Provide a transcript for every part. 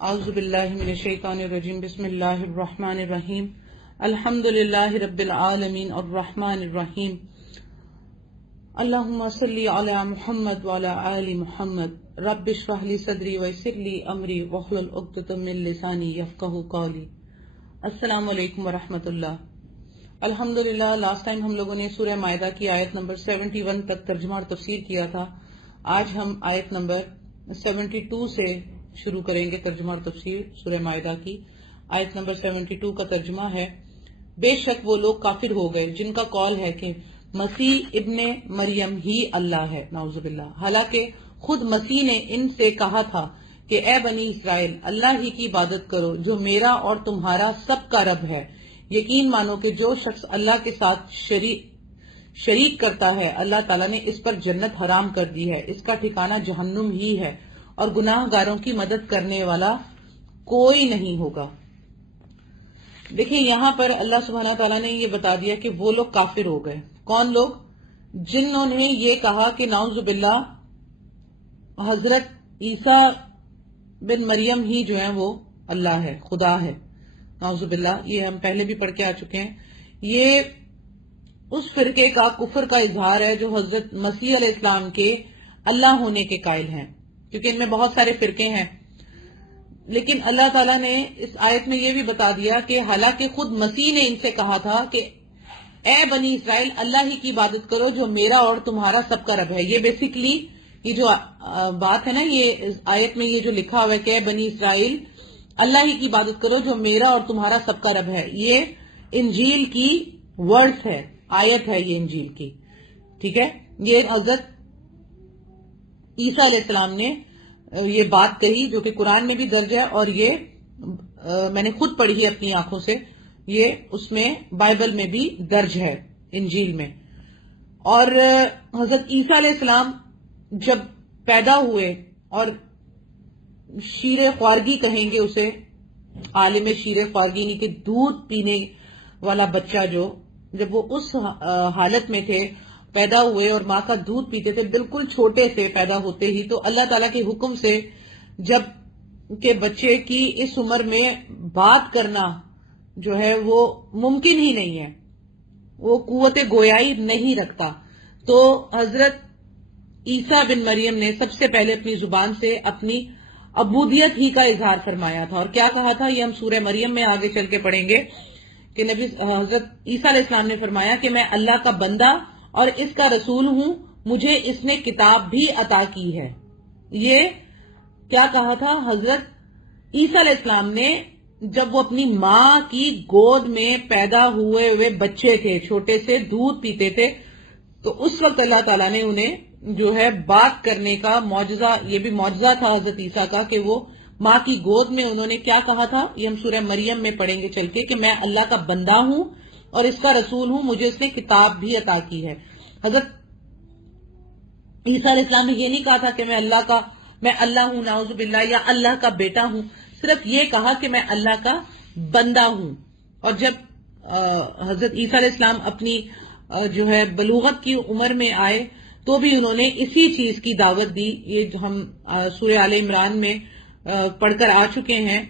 اعوذ باللہ من الشیطان الرجیم بسم اللہ الرحمن الرحیم الحمد للہ رب العالمین الرحمن الرحیم اللہم صلی علی محمد وعلی آل محمد رب اشرح لی صدری ویسر لی امری واحلل عقدۃ من لسانی یفقہوا قولی۔ السلام علیکم ورحمۃ اللہ۔ الحمدللہ لاسٹ ٹائم ہم لوگوں نے سورہ مائدہ کی آیت نمبر 71 تک ترجمہ اور تفسیر کیا تھا۔ آج ہم آیت نمبر 72 سے شروع کریں گے ترجمہ اور تفسیر سورہ مائدہ کی۔ آیت نمبر 72 کا ترجمہ ہے، بے شک وہ لوگ کافر ہو گئے جن کا قول ہے کہ مسیح ابن مریم ہی اللہ ہے، نعوذ باللہ، حالانکہ خود مسیح نے ان سے کہا تھا کہ اے بنی اسرائیل، اللہ ہی کی عبادت کرو جو میرا اور تمہارا سب کا رب ہے۔ یقین مانو کہ جو شخص اللہ کے ساتھ شریک کرتا ہے، اللہ تعالیٰ نے اس پر جنت حرام کر دی ہے، اس کا ٹھکانہ جہنم ہی ہے، اور گناہ گاروں کی مدد کرنے والا کوئی نہیں ہوگا۔ دیکھیں یہاں پر اللہ سبحانہ تعالیٰ نے یہ بتا دیا کہ وہ لوگ کافر ہو گئے۔ کون لوگ؟ جنہوں نے یہ کہا کہ نعوذ باللہ حضرت عیسیٰ بن مریم ہی جو ہیں وہ اللہ ہے، خدا ہے، نعوذ باللہ۔ یہ ہم پہلے بھی پڑھ کے آ چکے ہیں۔ یہ اس فرقے کا کفر کا اظہار ہے جو حضرت مسیح علیہ السلام کے اللہ ہونے کے قائل ہیں، کیونکہ ان میں بہت سارے فرقے ہیں۔ لیکن اللہ تعالیٰ نے اس آیت میں یہ بھی بتا دیا کہ حالانکہ خود مسیح نے ان سے کہا تھا کہ اے بنی اسرائیل، اللہ ہی کی عبادت کرو جو میرا اور تمہارا سب کا رب ہے۔ یہ بیسیکلی یہ جو بات ہے نا، یہ آیت میں یہ جو لکھا ہوا ہے کہ اے بنی اسرائیل، اللہ ہی کی عبادت کرو جو میرا اور تمہارا سب کا رب ہے، یہ انجیل کی ورڈز ہے، آیت ہے یہ انجیل کی، ٹھیک ہے۔ یہ حضرت عیسیٰ علیہ السلام نے یہ بات کہی جو کہ قرآن میں بھی درج ہے، اور یہ میں نے خود پڑھی ہے اپنی آنکھوں سے، یہ اس میں بائبل میں بھی درج ہے، انجیل میں۔ اور حضرت عیسیٰ علیہ السلام جب پیدا ہوئے، اور شیر خوارگی کہیں گے اسے، عالم شیر خوارگی کہ دودھ پینے والا بچہ جو، جب وہ اس حالت میں تھے، پیدا ہوئے اور ماں کا دودھ پیتے تھے، بالکل چھوٹے سے پیدا ہوتے ہی، تو اللہ تعالیٰ کے حکم سے جب کہ بچے کی اس عمر میں بات کرنا جو ہے وہ ممکن ہی نہیں ہے، وہ قوت گویائی نہیں رکھتا، تو حضرت عیسیٰ بن مریم نے سب سے پہلے اپنی زبان سے اپنی عبودیت ہی کا اظہار فرمایا تھا۔ اور کیا کہا تھا یہ ہم سورہ مریم میں آگے چل کے پڑھیں گے کہ نبی حضرت عیسیٰ علیہ السلام نے فرمایا کہ میں اللہ کا بندہ اور اس کا رسول ہوں، مجھے اس نے کتاب بھی عطا کی ہے۔ یہ کیا کہا تھا حضرت عیسیٰ علیہ السلام نے جب وہ اپنی ماں کی گود میں پیدا ہوئے بچے تھے، چھوٹے سے دودھ پیتے تھے، تو اس وقت اللہ تعالیٰ نے انہیں جو ہے بات کرنے کا معجزہ، یہ بھی معجزہ تھا حضرت عیسیٰ کا کہ وہ ماں کی گود میں انہوں نے کیا کہا تھا، یہ ہم سورہ مریم میں پڑھیں گے چل کے کہ میں اللہ کا بندہ ہوں اور اس کا رسول ہوں، مجھے اس نے کتاب بھی عطا کی ہے۔ حضرت عیسیٰ علیہ السلام نے یہ نہیں کہا تھا کہ میں اللہ ہوں، نعوذ باللہ، یا اللہ کا بیٹا ہوں، صرف یہ کہا کہ میں اللہ کا بندہ ہوں۔ اور جب حضرت عیسیٰ علیہ السلام اپنی جو ہے بلوغت کی عمر میں آئے تو بھی انہوں نے اسی چیز کی دعوت دی، یہ جو ہم سورہ آل عمران میں پڑھ کر آ چکے ہیں،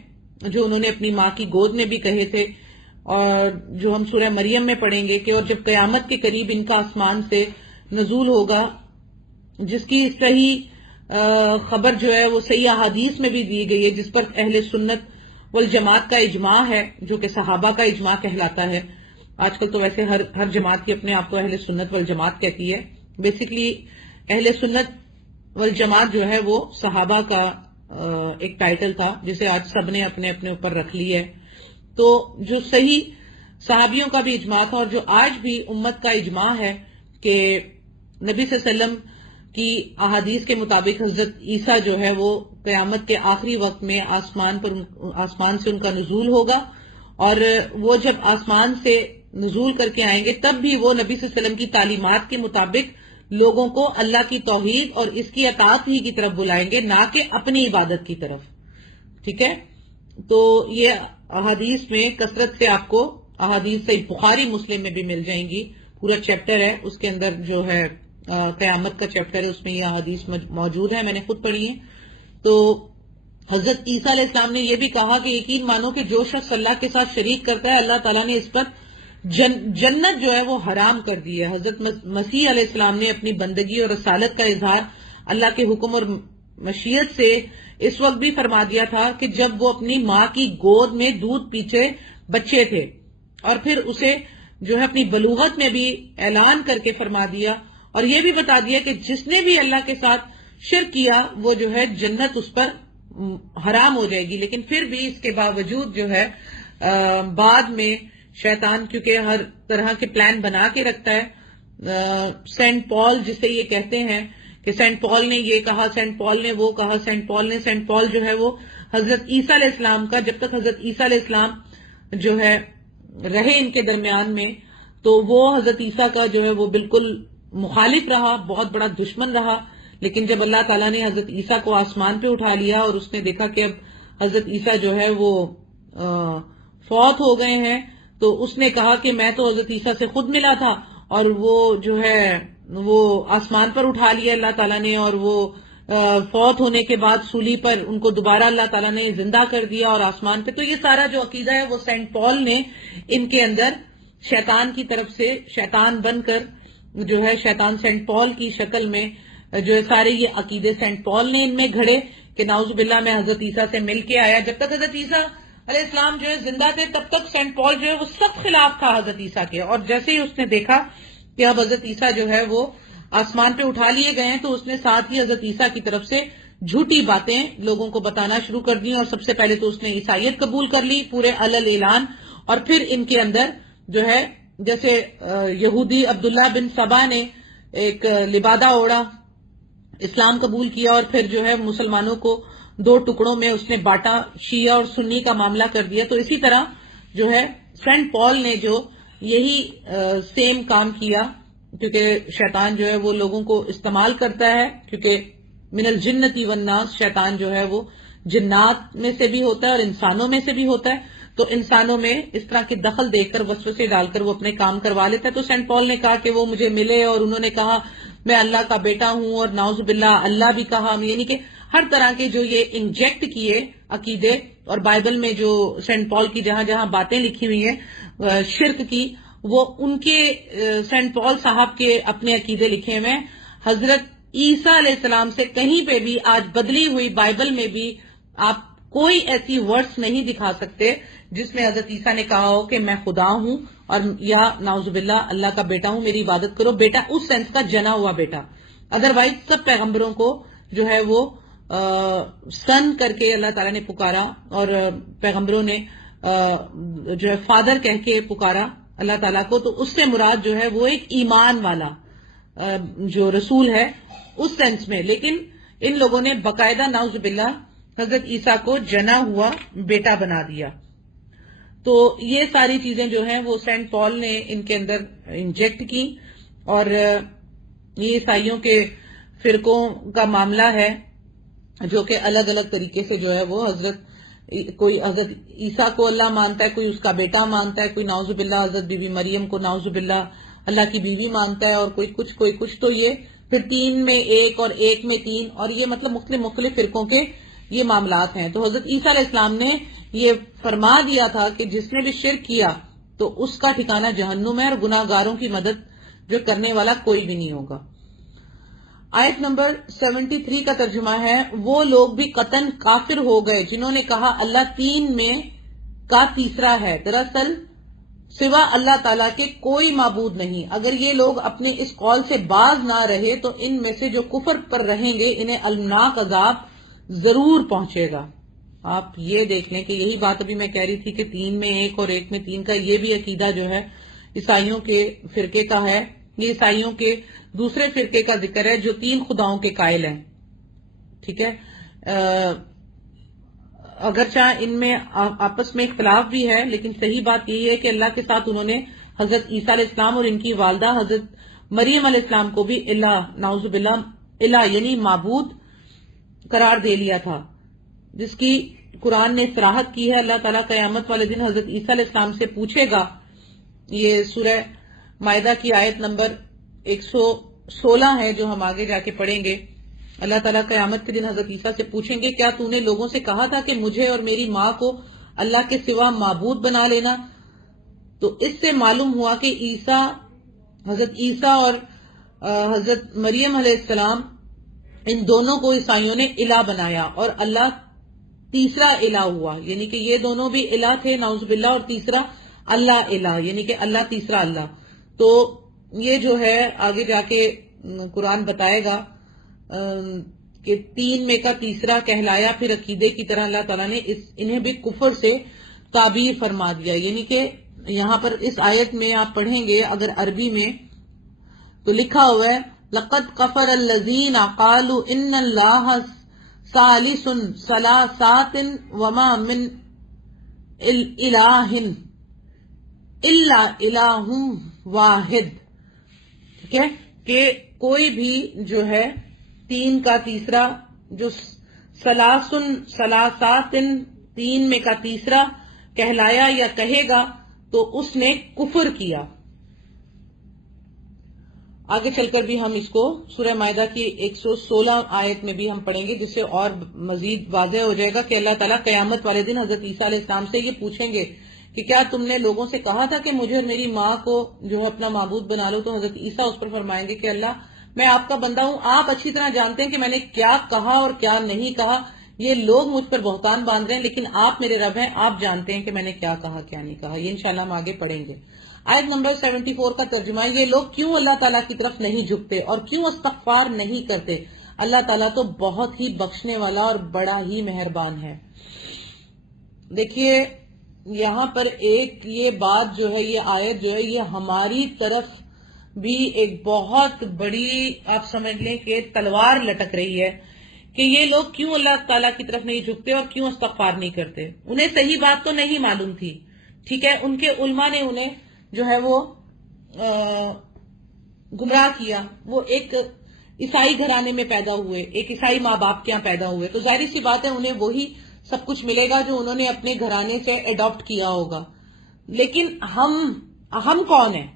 جو انہوں نے اپنی ماں کی گود میں بھی کہے تھے، اور جو ہم سورہ مریم میں پڑھیں گے کہ اور جب قیامت کے قریب ان کا آسمان سے نزول ہوگا، جس کی صحیح خبر جو ہے وہ صحیح احادیث میں بھی دی گئی ہے، جس پر اہل سنت والجماعت کا اجماع ہے، جو کہ صحابہ کا اجماع کہلاتا ہے۔ آج کل تو ویسے ہر جماعت کی اپنے آپ کو اہل سنت والجماعت کہتی ہے۔ بیسیکلی اہل سنت والجماعت جو ہے وہ صحابہ کا ایک ٹائٹل تھا، جسے آج سب نے اپنے اپنے اوپر رکھ لی ہے۔ تو جو صحیح صحابیوں کا بھی اجماع تھا، اور جو آج بھی امت کا اجماع ہے کہ نبی صلی اللہ علیہ وسلم کی احادیث کے مطابق حضرت عیسیٰ جو ہے وہ قیامت کے آخری وقت میں آسمان سے ان کا نزول ہوگا، اور وہ جب آسمان سے نزول کر کے آئیں گے تب بھی وہ نبی صلی اللہ علیہ وسلم کی تعلیمات کے مطابق لوگوں کو اللہ کی توحید اور اس کی اطاعت ہی کی طرف بلائیں گے، نہ کہ اپنی عبادت کی طرف، ٹھیک ہے۔ تو یہ احادیث میں کثرت سے آپ کو احادیث صحیح بخاری مسلم میں بھی مل جائیں گی، پورا چیپٹر ہے اس کے اندر جو ہے قیامت کا چیپٹر ہے، اس میں یہ احادیث موجود ہے، میں نے خود پڑھی ہے۔ تو حضرت عیسیٰ علیہ السلام نے یہ بھی کہا کہ یقین مانو کہ جو شخص اللہ کے ساتھ شریک کرتا ہے اللہ تعالیٰ نے اس پر جنت جو ہے وہ حرام کر دی ہے. حضرت مسیح علیہ السلام نے اپنی بندگی اور رسالت کا اظہار اللہ کے حکم اور مشیت سے اس وقت بھی فرما دیا تھا کہ جب وہ اپنی ماں کی گود میں دودھ پیچھے بچے تھے، اور پھر اسے جو ہے اپنی بلوغت میں بھی اعلان کر کے فرما دیا اور یہ بھی بتا دیا کہ جس نے بھی اللہ کے ساتھ شرک کیا وہ جو ہے جنت اس پر حرام ہو جائے گی. لیکن پھر بھی اس کے باوجود جو ہے بعد میں شیطان کیونکہ ہر طرح کے پلان بنا کے رکھتا ہے، سینٹ پال جسے یہ کہتے ہیں کہ سینٹ پال نے یہ کہا، سینٹ پال نے وہ کہا، سینٹ پال جو ہے وہ حضرت عیسیٰ علیہ السلام کا، جب تک حضرت عیسیٰ علیہ السلام جو ہے رہے ان کے درمیان میں تو وہ حضرت عیسیٰ کا جو ہے وہ بالکل مخالف رہا، بہت بڑا دشمن رہا. لیکن جب اللہ تعالیٰ نے حضرت عیسیٰ کو آسمان پہ اٹھا لیا اور اس نے دیکھا کہ اب حضرت عیسیٰ جو ہے وہ فوت ہو گئے ہیں تو اس نے کہا کہ میں تو حضرت عیسیٰ سے خود ملا تھا اور وہ جو ہے وہ آسمان پر اٹھا لیا اللہ تعالیٰ نے، اور وہ فوت ہونے کے بعد سولی پر ان کو دوبارہ اللہ تعالیٰ نے زندہ کر دیا اور آسمان پہ. تو یہ سارا جو عقیدہ ہے وہ سینٹ پال نے ان کے اندر شیطان کی طرف سے شیطان بن کر جو ہے شیطان سینٹ پال کی شکل میں جو ہے سارے یہ عقیدے سینٹ پال نے ان میں گھڑے کہ نعوذ باللہ میں حضرت عیسیٰ سے مل کے آیا. جب تک حضرت عیسیٰ علیہ السلام جو ہے زندہ تھے تب تک سینٹ پال جو ہے وہ سخت خلاف تھا حضرت عیسیٰ کے، اور جیسے ہی اس نے دیکھا کہ اب حضرت عیسیٰ جو ہے وہ آسمان پہ اٹھا لیے گئے ہیں تو اس نے ساتھ ہی حضرت عیسیٰ کی طرف سے جھوٹی باتیں لوگوں کو بتانا شروع کر دی. اور سب سے پہلے تو اس نے عیسائیت قبول کر لی پورے علل اعلان، اور پھر ان کے اندر جو ہے جیسے یہودی عبداللہ بن سبا نے ایک لبادہ اوڑا، اسلام قبول کیا اور پھر جو ہے مسلمانوں کو دو ٹکڑوں میں اس نے بانٹا، شیعہ اور سنی کا معاملہ کر دیا. تو اسی طرح جو ہے سینٹ پال نے جو یہی سیم کام کیا، کیونکہ شیطان جو ہے وہ لوگوں کو استعمال کرتا ہے، کیونکہ من الجنتی والناس شیطان جو ہے وہ جنات میں سے بھی ہوتا ہے اور انسانوں میں سے بھی ہوتا ہے. تو انسانوں میں اس طرح کے دخل دیکھ کر وسوسے ڈال کر وہ اپنے کام کروا لیتا ہے. تو سینٹ پال نے کہا کہ وہ مجھے ملے اور انہوں نے کہا میں اللہ کا بیٹا ہوں، اور نعوذ باللہ اللہ بھی کہا، یعنی کہ ہر طرح کے جو یہ انجیکٹ کیے عقیدے، اور بائبل میں جو سینٹ پال کی جہاں جہاں باتیں لکھی ہوئی ہیں شرک کی، وہ ان کے سینٹ پال صاحب کے اپنے عقیدے لکھے ہوئے ہیں. حضرت عیسیٰ علیہ السلام سے کہیں پہ بھی آج بدلی ہوئی بائبل میں بھی آپ کوئی ایسی ورڈز نہیں دکھا سکتے جس میں حضرت عیسیٰ نے کہا ہو کہ میں خدا ہوں اور یا نعوذ باللہ اللہ کا بیٹا ہوں، میری عبادت کرو. بیٹا اس سینس کا جنا ہوا بیٹا، ادروائز سب پیغمبروں کو جو ہے وہ سن کر کے اللہ تعالیٰ نے پکارا، اور پیغمبروں نے جو ہے فادر کہہ کے پکارا اللہ تعالیٰ کو. تو اس سے مراد جو ہے وہ ایک ایمان والا جو رسول ہے اس سینس میں. لیکن ان لوگوں نے باقاعدہ نعوذ باللہ حضرت عیسیٰ کو جنا ہوا بیٹا بنا دیا. تو یہ ساری چیزیں جو ہیں وہ سینٹ پال نے ان کے اندر انجیکٹ کی، اور یہ عیسائیوں کے فرقوں کا معاملہ ہے جو کہ الگ الگ طریقے سے جو ہے وہ کوئی حضرت عیسیٰ کو اللہ مانتا ہے، کوئی اس کا بیٹا مانتا ہے، کوئی نعوذ باللہ حضرت بی بی مریم کو نعوذ باللہ اللہ کی بیوی مانتا ہے، اور کوئی کچھ. تو یہ پھر 3 میں 1 اور 1 میں 3، اور یہ مطلب مختلف فرقوں کے یہ معاملات ہیں. تو حضرت عیسیٰ علیہ السلام نے یہ فرما دیا تھا کہ جس نے بھی شرک کیا تو اس کا ٹھکانہ جہنم ہے، اور گناہ گاروں کی مدد جو کرنے والا کوئی بھی نہیں ہوگا. آیت نمبر 73 کا ترجمہ ہے، وہ لوگ بھی قطعاً کافر ہو گئے جنہوں نے کہا اللہ 3 میں کا تیسرا ہے، دراصل سوا اللہ تعالیٰ کے کوئی معبود نہیں. اگر یہ لوگ اپنے اس قول سے باز نہ رہے تو ان میں سے جو کفر پر رہیں گے انہیں المناک عذاب ضرور پہنچے گا. آپ یہ دیکھ لیں کہ یہی بات ابھی میں کہہ رہی تھی کہ 3 میں 1 اور 1 میں 3 کا یہ بھی عقیدہ جو ہے عیسائیوں کے فرقے کا ہے. یہ عیسائیوں کے دوسرے فرقے کا ذکر ہے جو 3 خداؤں کے قائل ہیں. ٹھیک ہے، اگرچہ ان میں آپس میں اختلاف بھی ہے، لیکن صحیح بات یہی ہے کہ اللہ کے ساتھ انہوں نے حضرت عیسیٰ علیہ السلام اور ان کی والدہ حضرت مریم علیہ السلام کو بھی الہ، نعوذ باللہ الہ یعنی معبود قرار دے لیا تھا، جس کی قرآن نے صراحت کی ہے. اللہ تعالیٰ قیامت والے دن حضرت عیسیٰ علیہ السلام سے پوچھے گا. یہ سورہ مائدہ کی آیت نمبر 116 ہے جو ہم آگے جا کے پڑھیں گے. اللہ تعالیٰ قیامت کے دن حضرت عیسیٰ سے پوچھیں گے کیا تو نے لوگوں سے کہا تھا کہ مجھے اور میری ماں کو اللہ کے سوا معبود بنا لینا؟ تو اس سے معلوم ہوا کہ حضرت عیسیٰ اور حضرت مریم علیہ السلام ان دونوں کو عیسائیوں نے الہ بنایا اور اللہ تیسرا الہ ہوا، یعنی کہ یہ دونوں بھی الہ تھے نعوذ باللہ، اور تیسرا اللہ الہ، یعنی کہ اللہ تیسرا اللہ۔ تو یہ جو ہے آگے جا کے قرآن بتائے گا کہ تین میں کا تیسرا کہلایا، پھر عقیدے کی طرح اللہ تعالیٰ نے انہیں بھی کفر سے تعبیر فرما دیا۔ یعنی کہ یہاں پر اس آیت میں آپ پڑھیں گے اگر عربی میں تو لکھا ہوا ہے لَقَدْ كَفَرَ الَّذِينَ قَالُوا إِنَّ اللَّهَ ثَالِثٌ ثَلَاثَةٍ وَمَا مِنْ إِلَٰهٍ إِلَّا إِلَٰهٌ وَاحِدٌ، ٹھیک ہے، کہ کوئی بھی جو ہے تین کا تیسرا، جو ثلاثاتن تین میں کا تیسرا کہلایا یا کہے گا تو اس نے کفر کیا۔ آگے چل کر بھی ہم اس کو سورہ مائدہ کی 116 آیت میں بھی ہم پڑھیں گے، جس سے اور مزید واضح ہو جائے گا کہ اللہ تعالیٰ قیامت والے دن حضرت عیسیٰ علیہ السلام سے یہ پوچھیں گے کہ کیا تم نے لوگوں سے کہا تھا کہ مجھے اور میری ماں کو جو اپنا معبود بنا لو؟ تو حضرت عیسیٰ اس پر فرمائیں گے کہ اللہ میں آپ کا بندہ ہوں، آپ اچھی طرح جانتے ہیں کہ میں نے کیا کہا اور کیا نہیں کہا، یہ لوگ مجھ پر بہتان باندھ رہے ہیں، لیکن آپ میرے رب ہیں، آپ جانتے ہیں کہ میں نے کیا کہا کیا نہیں کہا۔ یہ انشاءاللہ ہم آگے پڑھیں گے۔ آیت نمبر 74 کا ترجمہ، یہ لوگ کیوں اللہ تعالیٰ کی طرف نہیں جھکتے اور کیوں استغفار نہیں کرتے؟ اللہ تعالیٰ تو بہت ہی بخشنے والا اور بڑا ہی مہربان ہے۔ دیکھیے یہاں پر ایک یہ بات جو ہے، یہ آیت جو ہے، یہ ہماری طرف بھی ایک بہت بڑی آپ سمجھ لیں کہ تلوار لٹک رہی ہے کہ یہ لوگ کیوں اللہ تعالیٰ کی طرف نہیں جھکتے اور کیوں استغفار نہیں کرتے۔ انہیں صحیح بات تو نہیں معلوم تھی، ٹھیک ہے، ان کے علماء نے انہیں جو ہے وہ گمراہ کیا، وہ ایک عیسائی گھرانے میں پیدا ہوئے، ایک عیسائی ماں باپ کے یہاں پیدا ہوئے، تو ظاہر سی بات ہے انہیں وہی سب کچھ ملے گا جو انہوں نے اپنے گھرانے سے اڈاپٹ کیا ہوگا۔ لیکن ہم کون ہیں؟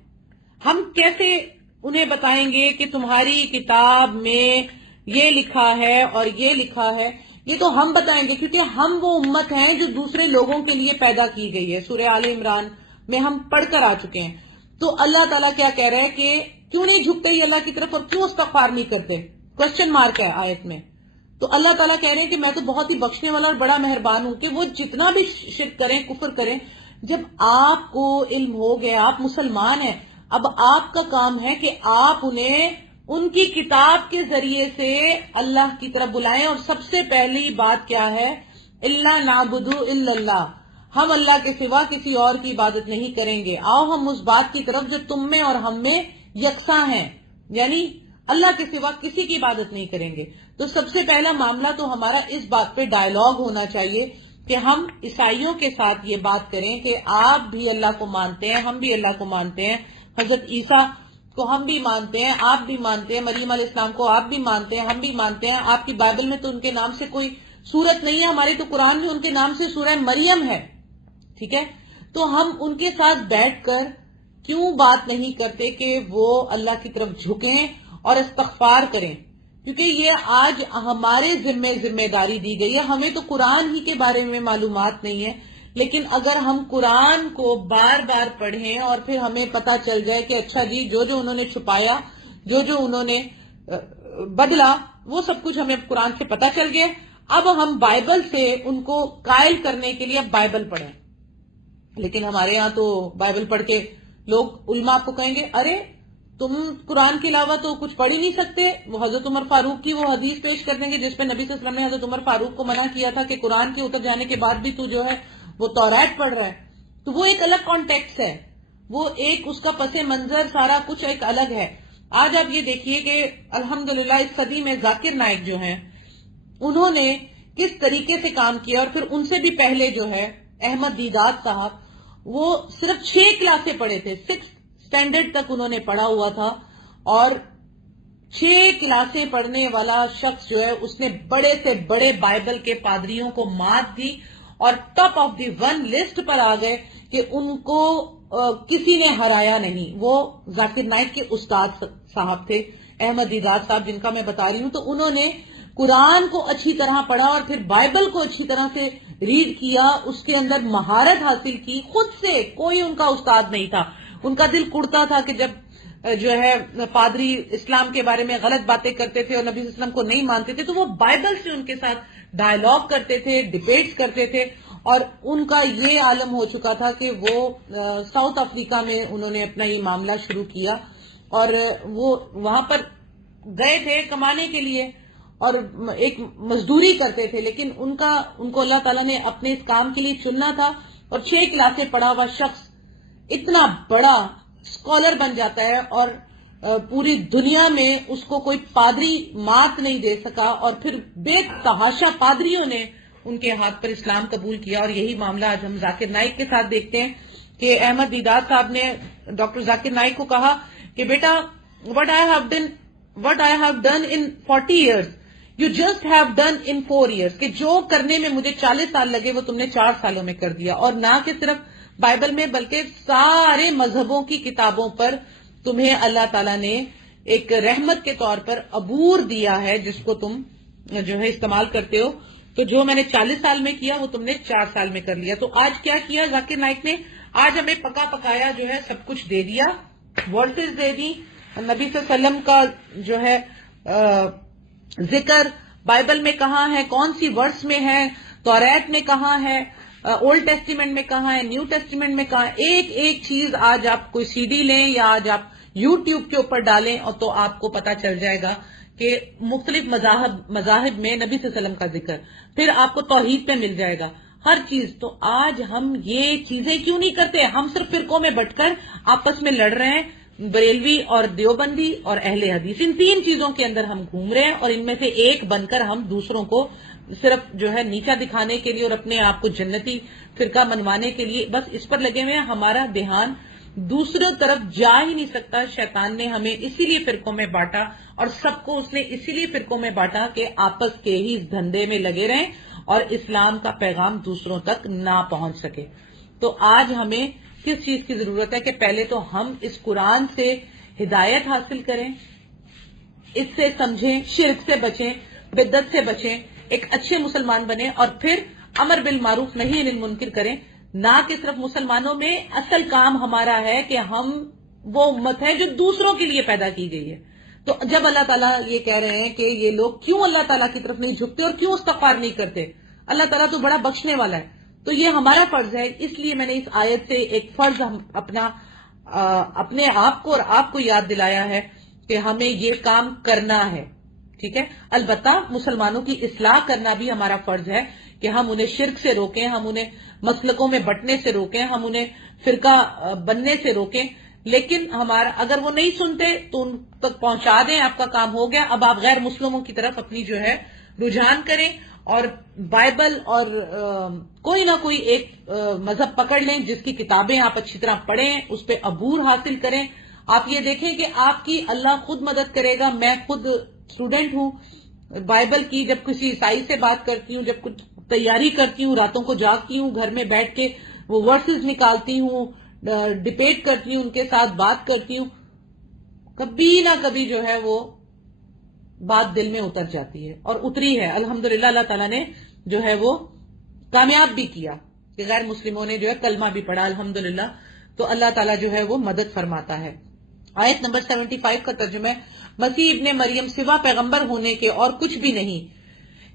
ہم کیسے انہیں بتائیں گے کہ تمہاری کتاب میں یہ لکھا ہے اور یہ لکھا ہے؟ یہ تو ہم بتائیں گے کیونکہ ہم وہ امت ہیں جو دوسرے لوگوں کے لیے پیدا کی گئی ہے۔ سورہ آل عمران میں ہم پڑھ کر آ چکے ہیں۔ تو اللہ تعالیٰ کیا کہہ رہے ہیں کہ کیوں نہیں جھکتے یہ اللہ کی طرف اور کیوں استغفار نہیں کرتے؟ کوسچن مارک ہے آیت میں۔ تو اللہ تعالیٰ کہہ رہے ہیں کہ میں تو بہت ہی بخشنے والا اور بڑا مہربان ہوں، کہ وہ جتنا بھی شرک کریں، کفر کریں، جب آپ کو علم ہو گیا، آپ مسلمان ہیں، اب آپ کا کام ہے کہ آپ انہیں ان کی کتاب کے ذریعے سے اللہ کی طرف بلائیں۔ اور سب سے پہلی بات کیا ہے؟ الا نعبد الا اللہ، ہم اللہ کے سوا کسی اور کی عبادت نہیں کریں گے۔ آؤ ہم اس بات کی طرف جو تم میں اور ہم میں یکساں ہیں، یعنی اللہ کے سوا کسی کی عبادت نہیں کریں گے۔ تو سب سے پہلا معاملہ تو ہمارا اس بات پہ ڈائیلاگ ہونا چاہیے کہ ہم عیسائیوں کے ساتھ یہ بات کریں کہ آپ بھی اللہ کو مانتے ہیں، ہم بھی اللہ کو مانتے ہیں، حضرت عیسیٰ کو ہم بھی مانتے ہیں، آپ بھی مانتے ہیں، مریم علیہ السلام کو آپ بھی مانتے ہیں، ہم بھی مانتے ہیں۔ آپ کی بائبل میں تو ان کے نام سے کوئی سورت نہیں ہے، ہماری تو قرآن میں ان کے نام سے سورہ مریم ہے، ٹھیک ہے۔ تو ہم ان کے ساتھ بیٹھ کر کیوں بات نہیں کرتے کہ وہ اللہ کی طرف جھکیں اور استغفار کریں؟ کیونکہ یہ آج ہمارے ذمہ داری دی گئی ہے۔ ہمیں تو قرآن ہی کے بارے میں معلومات نہیں ہے، لیکن اگر ہم قرآن کو بار بار پڑھیں اور پھر ہمیں پتا چل جائے کہ اچھا جی جو جو انہوں نے چھپایا، جو جو انہوں نے بدلا، وہ سب کچھ ہمیں قرآن سے پتا چل گیا، اب ہم بائبل سے ان کو قائل کرنے کے لیے اب بائبل پڑھیں۔ لیکن ہمارے ہاں تو بائبل پڑھ کے لوگ علماء آپ کو کہیں گے ارے تم قرآن کے علاوہ تو کچھ پڑھ ہی نہیں سکتے۔ وہ حضرت عمر فاروق کی وہ حدیث پیش کر دیں گے جس پہ نبی صلی اللہ علیہ وسلم نے حضرت عمر فاروق کو منع کیا تھا کہ قرآن کے اتر جانے کے بعد بھی تو جو ہے وہ توریت پڑھ رہا ہے۔ تو وہ ایک الگ کانٹیکس ہے، وہ ایک اس کا پس منظر سارا کچھ ایک الگ ہے۔ آج آپ یہ دیکھیے کہ الحمدللہ اس صدی میں ذاکر نائک جو ہیں انہوں نے کس طریقے سے کام کیا، اور پھر ان سے بھی پہلے جو ہے احمد دیدات صاحب، وہ صرف 6 کلاسیں پڑھے تھے، 6 اسٹینڈرڈ تک انہوں نے پڑھا ہوا تھا، اور 6 کلاسیں پڑھنے والا شخص جو ہے اس نے بڑے سے بڑے بائبل کے پادریوں کو مات دی اور top of the one list پر آ گئے کہ ان کو کسی نے ہرایا نہیں۔ وہ ذاکر نائک کے استاد صاحب تھے، احمد دیدات صاحب جن کا میں بتا رہی ہوں۔ تو انہوں نے قرآن کو اچھی طرح پڑھا اور پھر بائبل کو اچھی طرح سے ریڈ کیا، اس کے اندر مہارت حاصل کی خود سے، کوئی ان کا استاد نہیں تھا. ان کا دل کڑتا تھا کہ جب جو ہے پادری اسلام کے بارے میں غلط باتیں کرتے تھے اور نبی صلی اللہ علیہ وسلم کو نہیں مانتے تھے تو وہ بائبل سے ان کے ساتھ ڈائلاگ کرتے تھے، ڈبیٹس کرتے تھے. اور ان کا یہ عالم ہو چکا تھا کہ وہ ساؤتھ افریقہ میں انہوں نے اپنا یہ معاملہ شروع کیا اور وہ وہاں پر گئے تھے کمانے کے لیے اور ایک مزدوری کرتے تھے، لیکن ان کو اللہ تعالیٰ نے اپنے اس کام کے لیے چننا تھا. اور 6 کلاسیں پڑھا ہوا شخص اتنا بڑا اسکالر بن جاتا ہے اور پوری دنیا میں اس کو کوئی پادری مات نہیں دے سکا، اور پھر بے تحاشا پادریوں نے ان کے ہاتھ پر اسلام قبول کیا. اور یہی معاملہ آج ہم ذاکر نائک کے ساتھ دیکھتے ہیں کہ احمد دیدار صاحب نے ڈاکٹر ذاکر نائک کو کہا کہ بیٹا what I have done in 40 years you just have done in 4 years، کہ جو کرنے میں مجھے 40 سال لگے وہ تم نے 4 سالوں میں کر دیا. اور نہ کہ صرف بائبل میں بلکہ سارے مذہبوں کی کتابوں پر تمہیں اللہ تعالیٰ نے ایک رحمت کے طور پر عبور دیا ہے جس کو تم جو ہے استعمال کرتے ہو. تو جو میں نے 40 سال میں کیا وہ تم نے 4 سال میں کر لیا. تو آج کیا کیا ذاکر نائک نے؟ آج ہمیں پکا پکایا جو ہے سب کچھ دے دیا، ورسز دے دی، نبی صلی اللہ علیہ وسلم کا جو ہے ذکر بائبل میں کہاں ہے، کون سی ورس میں ہے، توریت میں کہاں ہے، اولڈ ٹیسٹیمنٹ میں کہاں ہے، نیو ٹیسٹیمنٹ میں کہاں ہے. ایک ایک چیز آج آپ کوئی سی ڈی لیں یا آج آپ یوٹیوب کے اوپر ڈالیں اور تو آپ کو پتا چل جائے گا کہ مختلف مذاہب میں نبی صلی اللہ علیہ وسلم کا ذکر، پھر آپ کو توحید پہ مل جائے گا ہر چیز. تو آج ہم یہ چیزیں کیوں نہیں کرتے؟ ہم صرف فرقوں میں بٹ کر آپس میں لڑ رہے ہیں، بریلوی اور دیوبندی اور اہل حدیث، ان 3 چیزوں کے اندر ہم گھوم رہے ہیں اور ان میں سے ایک بن کر ہم دوسروں کو صرف جو ہے نیچا دکھانے کے لیے اور اپنے آپ کو جنتی فرقہ منوانے کے لیے بس اس پر لگے ہوئے ہیں. ہمارا دھیان دوسروں طرف جا ہی نہیں سکتا. شیطان نے ہمیں اسی لیے فرقوں میں بانٹا اور سب کو اس نے اسی لیے فرقوں میں بانٹا کہ آپس کے ہی اس دھندے میں لگے رہیں اور اسلام کا پیغام دوسروں تک نہ پہنچ سکے. تو آج ہمیں کس چیز کی ضرورت ہے کہ پہلے تو ہم اس قرآن سے ہدایت حاصل کریں، اس سے سمجھیں، شرک سے بچیں، بدعت سے بچیں، ایک اچھے مسلمان بنیں اور پھر امر بالمعروف نہی عن المنکر کریں. نہ کہ صرف مسلمانوں میں اصل کام ہمارا ہے کہ ہم وہ امت ہے جو دوسروں کے لیے پیدا کی گئی ہے. تو جب اللہ تعالیٰ یہ کہہ رہے ہیں کہ یہ لوگ کیوں اللہ تعالیٰ کی طرف نہیں جھکتے اور کیوں استغفار نہیں کرتے، اللہ تعالیٰ تو بڑا بخشنے والا ہے، تو یہ ہمارا فرض ہے. اس لیے میں نے اس آیت سے ایک فرض اپنے آپ کو اور آپ کو یاد دلایا ہے کہ ہمیں یہ کام کرنا ہے. ٹھیک ہے، البتہ مسلمانوں کی اصلاح کرنا بھی ہمارا فرض ہے کہ ہم انہیں شرک سے روکیں، ہم انہیں مسلکوں میں بٹنے سے روکیں، ہم انہیں فرقہ بننے سے روکیں. لیکن اگر وہ نہیں سنتے تو ان تک پہنچا دیں، آپ کا کام ہو گیا. اب آپ غیر مسلموں کی طرف اپنی جو ہے رجحان کریں اور بائبل اور کوئی نہ کوئی ایک مذہب پکڑ لیں جس کی کتابیں آپ اچھی طرح پڑھیں، اس پہ عبور حاصل کریں. آپ یہ دیکھیں کہ آپ کی اللہ خود مدد کرے گا. میں خود اسٹوڈنٹ ہوں بائبل کی، جب کسی عیسائی سے بات کرتی ہوں، جب کچھ تیاری کرتی ہوں، راتوں کو جاگتی ہوں، گھر میں بیٹھ کے وہ ورسز نکالتی ہوں، ڈبیٹ کرتی ہوں، ان کے ساتھ بات کرتی ہوں، کبھی نہ کبھی جو ہے وہ بات دل میں اتر جاتی ہے اور اتری ہے. الحمدللہ اللہ تعالیٰ نے جو ہے وہ کامیاب بھی کیا کہ غیر مسلموں نے جو ہے کلمہ بھی پڑھا الحمدللہ. تو اللہ تعالیٰ جو ہے وہ مدد فرماتا ہے. آیت نمبر 75 کا ترجمہ ہے، مسیح ابن مریم سوا پیغمبر ہونے کے اور کچھ بھی نہیں،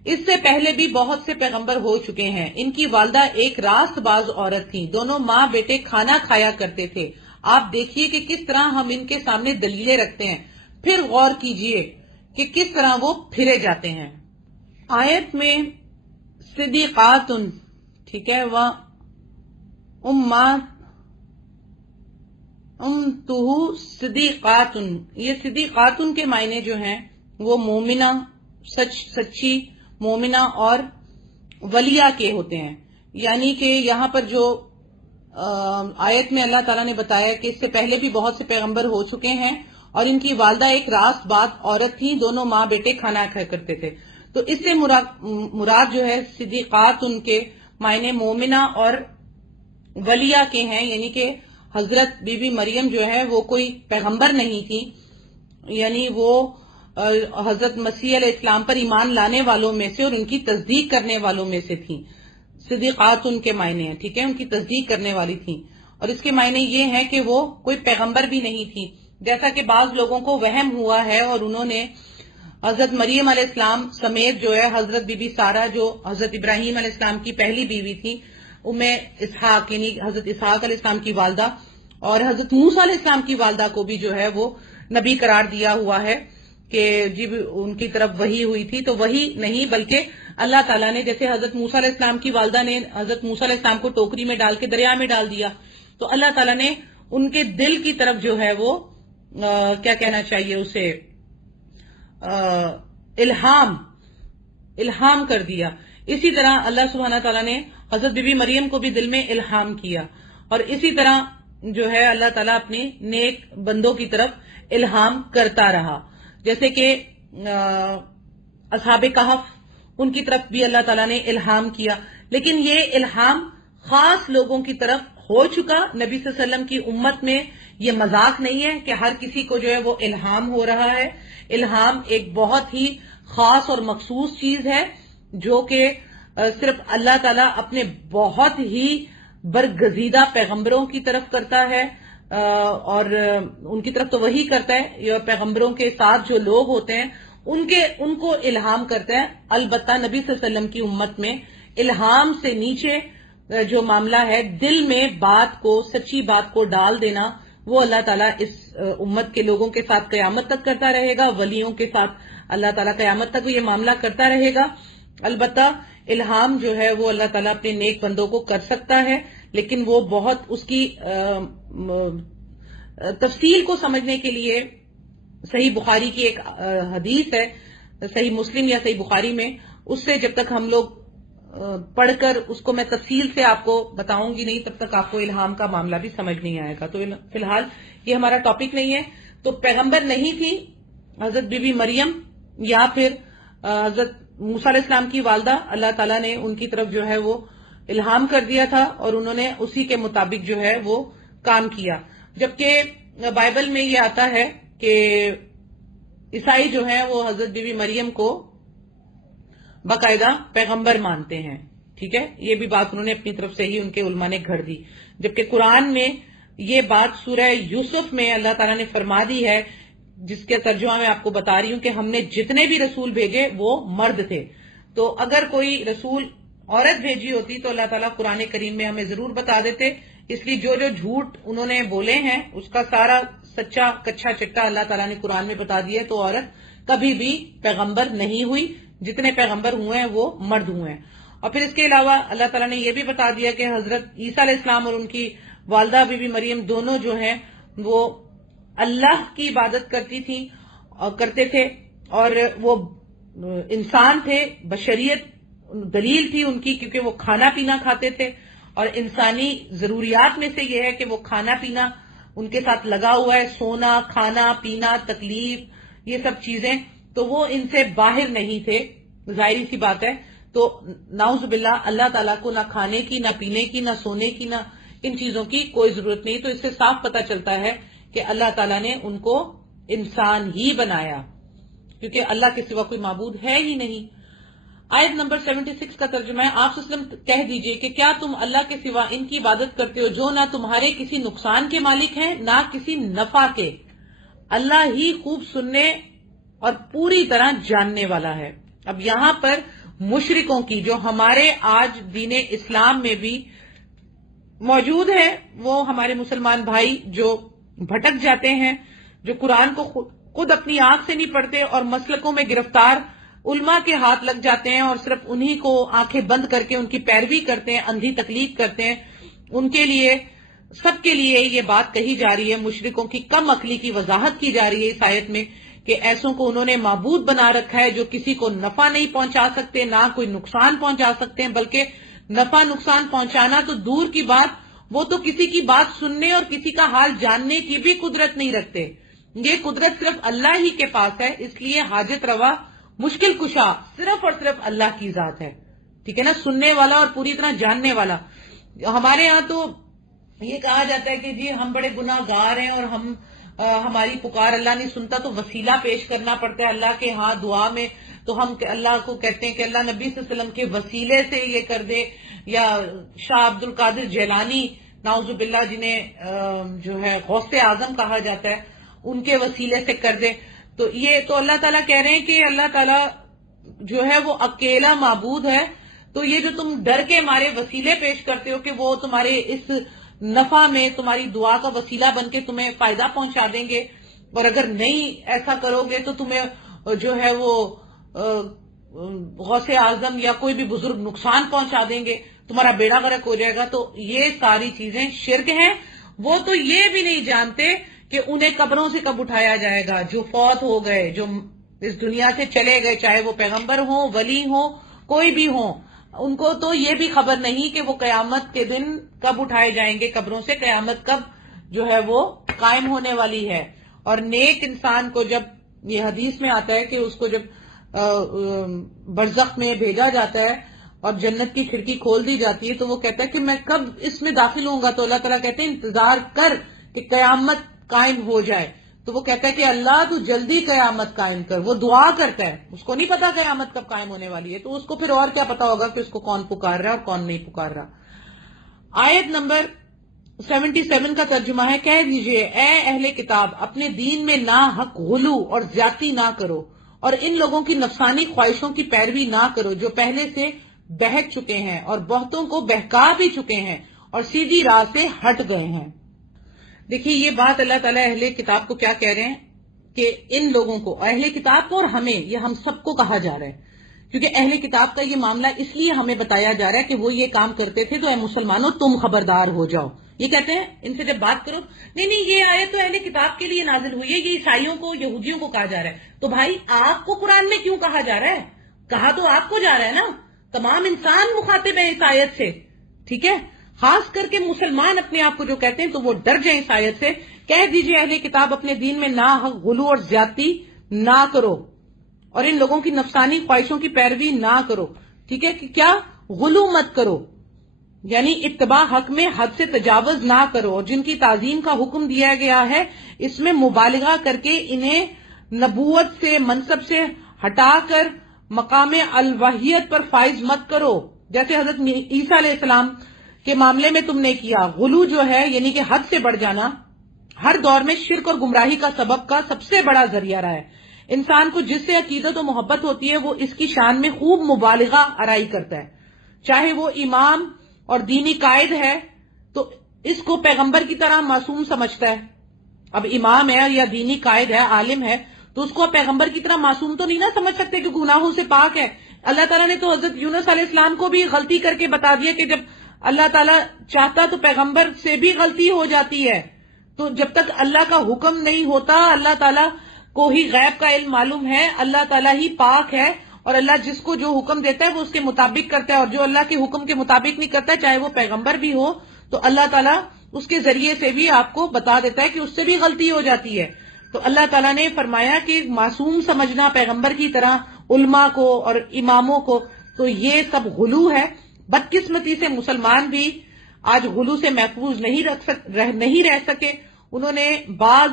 اس سے پہلے بھی بہت سے پیغمبر ہو چکے ہیں. ان کی والدہ ایک راست باز عورت تھی، دونوں ماں بیٹے کھانا کھایا کرتے تھے. آپ دیکھیے کہ کس طرح ہم ان کے سامنے دلیلیں رکھتے ہیں، پھر غور کیجئے کہ کس طرح وہ پھرے جاتے ہیں. آیت میں صدیقاتن، ٹھیک ہے، وہ امتہ صدیقاتن، یہ صدیقاتن کے معنی جو ہیں وہ مومنہ، سچی مومنہ اور ولیہ کے ہوتے ہیں. یعنی کہ یہاں پر جو آیت میں اللہ تعالیٰ نے بتایا کہ اس سے پہلے بھی بہت سے پیغمبر ہو چکے ہیں اور ان کی والدہ ایک راست باز عورت تھی، دونوں ماں بیٹے کھانا کھایا کرتے تھے. تو اس سے مراد جو ہے صدیقات ان کے معنی مومنہ اور ولیہ کے ہیں. یعنی کہ حضرت بی بی مریم جو ہے وہ کوئی پیغمبر نہیں تھی، یعنی وہ حضرت مسیح علیہ السلام پر ایمان لانے والوں میں سے اور ان کی تصدیق کرنے والوں میں سے تھیں. صدیقات ان کے معنی ہیں, ٹھیک ہے, ان کی تصدیق کرنے والی تھیں. اور اس کے معنی یہ ہیں کہ وہ کوئی پیغمبر بھی نہیں تھی, جیسا کہ بعض لوگوں کو وہم ہوا ہے اور انہوں نے حضرت مریم علیہ السلام سمیت جو ہے حضرت بی بی سارہ جو حضرت ابراہیم علیہ السلام کی پہلی بیوی تھی, ام اسحاق یعنی حضرت اسحاق علیہ السلام کی والدہ, اور حضرت موسیٰ علیہ السلام کی والدہ کو بھی جو ہے وہ نبی قرار دیا ہوا ہے کہ جب ان کی طرف وحی ہوئی تھی تو وہی نہیں بلکہ اللہ تعالیٰ نے, جیسے حضرت موسیٰ علیہ السلام کی والدہ نے حضرت موسیٰ علیہ السلام کو ٹوکری میں ڈال کے دریا میں ڈال دیا, تو اللہ تعالیٰ نے ان کے دل کی طرف جو ہے وہ کیا کہنا چاہیے اسے, الہام کر دیا. اسی طرح اللہ سبحانہ تعالیٰ نے حضرت بی بی مریم کو بھی دل میں الہام کیا, اور اسی طرح جو ہے اللہ تعالیٰ اپنے نیک بندوں کی طرف الہام کرتا رہا, جیسے کہ اصحاب کہف ان کی طرف بھی اللہ تعالیٰ نے الہام کیا. لیکن یہ الہام خاص لوگوں کی طرف ہو چکا, نبی صلی اللہ علیہ وسلم کی امت میں یہ مذاق نہیں ہے کہ ہر کسی کو جو ہے وہ الہام ہو رہا ہے. الہام ایک بہت ہی خاص اور مخصوص چیز ہے جو کہ صرف اللہ تعالیٰ اپنے بہت ہی برگزیدہ پیغمبروں کی طرف کرتا ہے, اور ان کی طرف تو وہی کرتا ہے, یا پیغمبروں کے ساتھ جو لوگ ہوتے ہیں ان کو الہام کرتا ہے. البتہ نبی صلی اللہ علیہ وسلم کی امت میں الہام سے نیچے جو معاملہ ہے دل میں بات کو, سچی بات کو ڈال دینا, وہ اللہ تعالیٰ اس امت کے لوگوں کے ساتھ قیامت تک کرتا رہے گا. ولیوں کے ساتھ اللہ تعالیٰ قیامت تک یہ معاملہ کرتا رہے گا. البتہ الہام جو ہے وہ اللہ تعالیٰ اپنے نیک بندوں کو کر سکتا ہے, لیکن وہ بہت اس کی تفصیل کو سمجھنے کے لیے صحیح بخاری کی ایک حدیث ہے, صحیح مسلم یا صحیح بخاری میں, اس سے جب تک ہم لوگ پڑھ کر اس کو میں تفصیل سے آپ کو بتاؤں گی نہیں تب تک آپ کو الہام کا معاملہ بھی سمجھ نہیں آئے گا. تو فی الحال یہ ہمارا ٹاپک نہیں ہے. تو پیغمبر نہیں تھی حضرت بی بی مریم یا پھر حضرت موسیٰ علیہ السلام کی والدہ, اللہ تعالیٰ نے ان کی طرف جو ہے وہ الہام کر دیا تھا اور انہوں نے اسی کے مطابق جو ہے وہ کام کیا. جبکہ بائبل میں یہ آتا ہے کہ عیسائی جو ہیں وہ حضرت بی بی مریم کو باقاعدہ پیغمبر مانتے ہیں, ٹھیک ہے, یہ بھی بات انہوں نے اپنی طرف سے ہی ان کے علماء نے گھڑ دی. جبکہ قرآن میں یہ بات سورہ یوسف میں اللہ تعالیٰ نے فرما دی ہے, جس کے ترجمہ میں آپ کو بتا رہی ہوں کہ ہم نے جتنے بھی رسول بھیجے وہ مرد تھے. تو اگر کوئی رسول عورت بھیجی ہوتی تو اللہ تعالیٰ قرآن کریم میں ہمیں ضرور بتا دیتے. اس لیے جو جھوٹ انہوں نے بولے ہیں اس کا سارا سچا کچا چٹا اللہ تعالیٰ نے قرآن میں بتا دیا. تو عورت کبھی بھی پیغمبر نہیں ہوئی, جتنے پیغمبر ہوئے ہیں وہ مرد ہوئے ہیں. اور پھر اس کے علاوہ اللہ تعالیٰ نے یہ بھی بتا دیا کہ حضرت عیسیٰ علیہ السلام اور ان کی والدہ بی بی مریم دونوں جو ہیں وہ اللہ کی عبادت کرتی تھیں اور کرتے تھے, اور وہ انسان تھے, بشریت دلیل تھی ان کی, کیونکہ وہ کھانا پینا کھاتے تھے, اور انسانی ضروریات میں سے یہ ہے کہ وہ کھانا پینا ان کے ساتھ لگا ہوا ہے, سونا کھانا پینا تکلیف یہ سب چیزیں, تو وہ ان سے باہر نہیں تھے, ظاہری سی بات ہے. تو نعوذ باللہ اللہ تعالیٰ کو نہ کھانے کی, نہ پینے کی, نہ سونے کی, نہ ان چیزوں کی کوئی ضرورت نہیں. تو اس سے صاف پتہ چلتا ہے کہ اللہ تعالیٰ نے ان کو انسان ہی بنایا, کیونکہ اللہ کے سوا کوئی معبود ہے ہی نہیں. آیت نمبر 76 کا ترجمہ ہے, آپ صلی اللہ علیہ وسلم کہہ دیجئے کہ کیا تم اللہ کے سوا ان کی عبادت کرتے ہو جو نہ تمہارے کسی نقصان کے مالک ہیں نہ کسی نفع کے, اللہ ہی خوب سننے اور پوری طرح جاننے والا ہے. اب یہاں پر مشرکوں کی جو ہمارے آج دین اسلام میں بھی موجود ہے, وہ ہمارے مسلمان بھائی جو بھٹک جاتے ہیں, جو قرآن کو خود اپنی آنکھ سے نہیں پڑھتے اور مسلکوں میں گرفتار علماء کے ہاتھ لگ جاتے ہیں اور صرف انہی کو آنکھیں بند کر کے ان کی پیروی کرتے ہیں, اندھی تقلید کرتے ہیں, ان کے لیے سب کے لیے یہ بات کہی جا رہی ہے, مشرکوں کی کم عقلی کی وضاحت کی جا رہی ہے اس آیت میں کہ ایسوں کو انہوں نے معبود بنا رکھا ہے جو کسی کو نفع نہیں پہنچا سکتے, نہ کوئی نقصان پہنچا سکتے ہیں, بلکہ نفع نقصان پہنچانا تو دور کی بات, وہ تو کسی کی بات سننے اور کسی کا حال جاننے کی بھی قدرت نہیں رکھتے. یہ قدرت صرف اللہ ہی کے پاس ہے, اس لیے حاجت روا مشکل کشا صرف اور صرف اللہ کی ذات ہے, ٹھیک ہے نا, سننے والا اور پوری طرح جاننے والا. ہمارے ہاں تو یہ کہا جاتا ہے کہ جی ہم بڑے گناہ گار ہیں اور ہم ہماری پکار اللہ نہیں سنتا تو وسیلہ پیش کرنا پڑتا ہے اللہ کے ہاں دعا میں، تو ہم اللہ کو کہتے ہیں کہ اللہ نبی صلی اللہ علیہ وسلم کے وسیلے سے یہ کر دے، یا شاہ عبد القادر جیلانی نعوذ باللہ جنہیں جو ہے غوث اعظم کہا جاتا ہے، ان کے وسیلے سے کر دے. تو یہ تو اللہ تعالیٰ کہہ رہے ہیں کہ اللہ تعالیٰ جو ہے وہ اکیلا معبود ہے. تو یہ جو تم ڈر کے مارے وسیلے پیش کرتے ہو کہ وہ تمہارے اس نفع میں تمہاری دعا کا وسیلہ بن کے تمہیں فائدہ پہنچا دیں گے، اور اگر نہیں ایسا کرو گے تو تمہیں جو ہے وہ غوث اعظم یا کوئی بھی بزرگ نقصان پہنچا دیں گے، تمہارا بیڑا غرق ہو جائے گا. تو یہ ساری چیزیں شرک ہیں. وہ تو یہ بھی نہیں جانتے کہ انہیں قبروں سے کب اٹھایا جائے گا. جو فوت ہو گئے، جو اس دنیا سے چلے گئے، چاہے وہ پیغمبر ہوں، ولی ہوں، کوئی بھی ہوں، ان کو تو یہ بھی خبر نہیں کہ وہ قیامت کے دن کب اٹھائے جائیں گے قبروں سے، قیامت کب جو ہے وہ قائم ہونے والی ہے. اور نیک انسان کو جب یہ حدیث میں آتا ہے کہ اس کو جب برزخ میں بھیجا جاتا ہے اور جنت کی کھڑکی کھول دی جاتی ہے تو وہ کہتا ہے کہ میں کب اس میں داخل ہوں گا، تو اللہ تعالیٰ کہتے ہیں انتظار کر کہ قیامت قائم ہو جائے. تو وہ کہتا ہے کہ اللہ تو جلدی قیامت قائم کر. وہ دعا کرتا ہے، اس کو نہیں پتا قیامت کب قائم ہونے والی ہے، تو اس کو پھر اور کیا پتا ہوگا کہ اس کو کون پکار رہا ہے اور کون نہیں پکار رہا. آیت نمبر 77 کا ترجمہ ہے، کہہ دیجئے اے اہل کتاب اپنے دین میں ناحق غلو اور زیادتی نہ کرو، اور ان لوگوں کی نفسانی خواہشوں کی پیروی نہ کرو جو پہلے سے بہک چکے ہیں اور بہتوں کو بہکا بھی چکے ہیں اور سیدھی راہ سے ہٹ گئے ہیں. دیکھیے یہ بات اللہ تعالیٰ اہل کتاب کو کیا کہہ رہے ہیں کہ ان لوگوں کو، اہل کتاب کو اور ہمیں، یہ ہم سب کو کہا جا رہا ہے، کیونکہ اہل کتاب کا یہ معاملہ اس لیے ہمیں بتایا جا رہا ہے کہ وہ یہ کام کرتے تھے، تو اے مسلمانوں تم خبردار ہو جاؤ. یہ کہتے ہیں ان سے جب بات کرو، نہیں یہ آیت تو اہل کتاب کے لیے نازل ہوئی ہے، یہ عیسائیوں کو، یہودیوں کو کہا جا رہا ہے. تو بھائی آپ کو قرآن میں کیوں کہا جا رہا ہے؟ کہا تو آپ کو جا رہا ہے نا، تمام انسان مخاطب ہیں اس آیت سے، ٹھیک ہے؟ خاص کر کے مسلمان اپنے آپ کو جو کہتے ہیں تو وہ ڈر جائیں اس آیت سے. کہہ دیجئے اہل کتاب اپنے دین میں ناحق غلو اور زیادتی نہ کرو اور ان لوگوں کی نفسانی خواہشوں کی پیروی نہ کرو. ٹھیک ہے کہ کیا؟ غلو مت کرو، یعنی اتباع حق میں حد سے تجاوز نہ کرو، اور جن کی تعظیم کا حکم دیا گیا ہے اس میں مبالغہ کر کے انہیں نبوت سے، منصب سے ہٹا کر مقام الوحیت پر فائز مت کرو، جیسے حضرت عیسیٰ علیہ السلام کے معاملے میں تم نے کیا. غلو جو ہے یعنی کہ حد سے بڑھ جانا ہر دور میں شرک اور گمراہی کا سبب کا سب سے بڑا ذریعہ رہا ہے. انسان کو جس سے عقیدت و محبت ہوتی ہے وہ اس کی شان میں خوب مبالغہ آرائی کرتا ہے، چاہے وہ امام اور دینی قائد ہے تو اس کو پیغمبر کی طرح معصوم سمجھتا ہے. اب امام ہے یا دینی قائد ہے، عالم ہے، تو اس کو پیغمبر کی طرح معصوم تو نہیں نہ سمجھ سکتے کہ گناہوں سے پاک ہے. اللہ تعالیٰ نے تو حضرت یونس علیہ السلام کو بھی غلطی کر کے بتا دیا کہ جب اللہ تعالیٰ چاہتا تو پیغمبر سے بھی غلطی ہو جاتی ہے. تو جب تک اللہ کا حکم نہیں ہوتا، اللہ تعالیٰ کو ہی غیب کا علم معلوم ہے، اللہ تعالیٰ ہی پاک ہے، اور اللہ جس کو جو حکم دیتا ہے وہ اس کے مطابق کرتا ہے، اور جو اللہ کے حکم کے مطابق نہیں کرتا چاہے وہ پیغمبر بھی ہو تو اللہ تعالیٰ اس کے ذریعے سے بھی آپ کو بتا دیتا ہے کہ اس سے بھی غلطی ہو جاتی ہے. تو اللہ تعالیٰ نے فرمایا کہ معصوم سمجھنا پیغمبر کی طرح علماء کو اور اماموں کو، تو یہ سب غلو ہے. بدقسمتی سے مسلمان بھی آج غلو سے محفوظ نہیں رہ سکے. انہوں نے بعض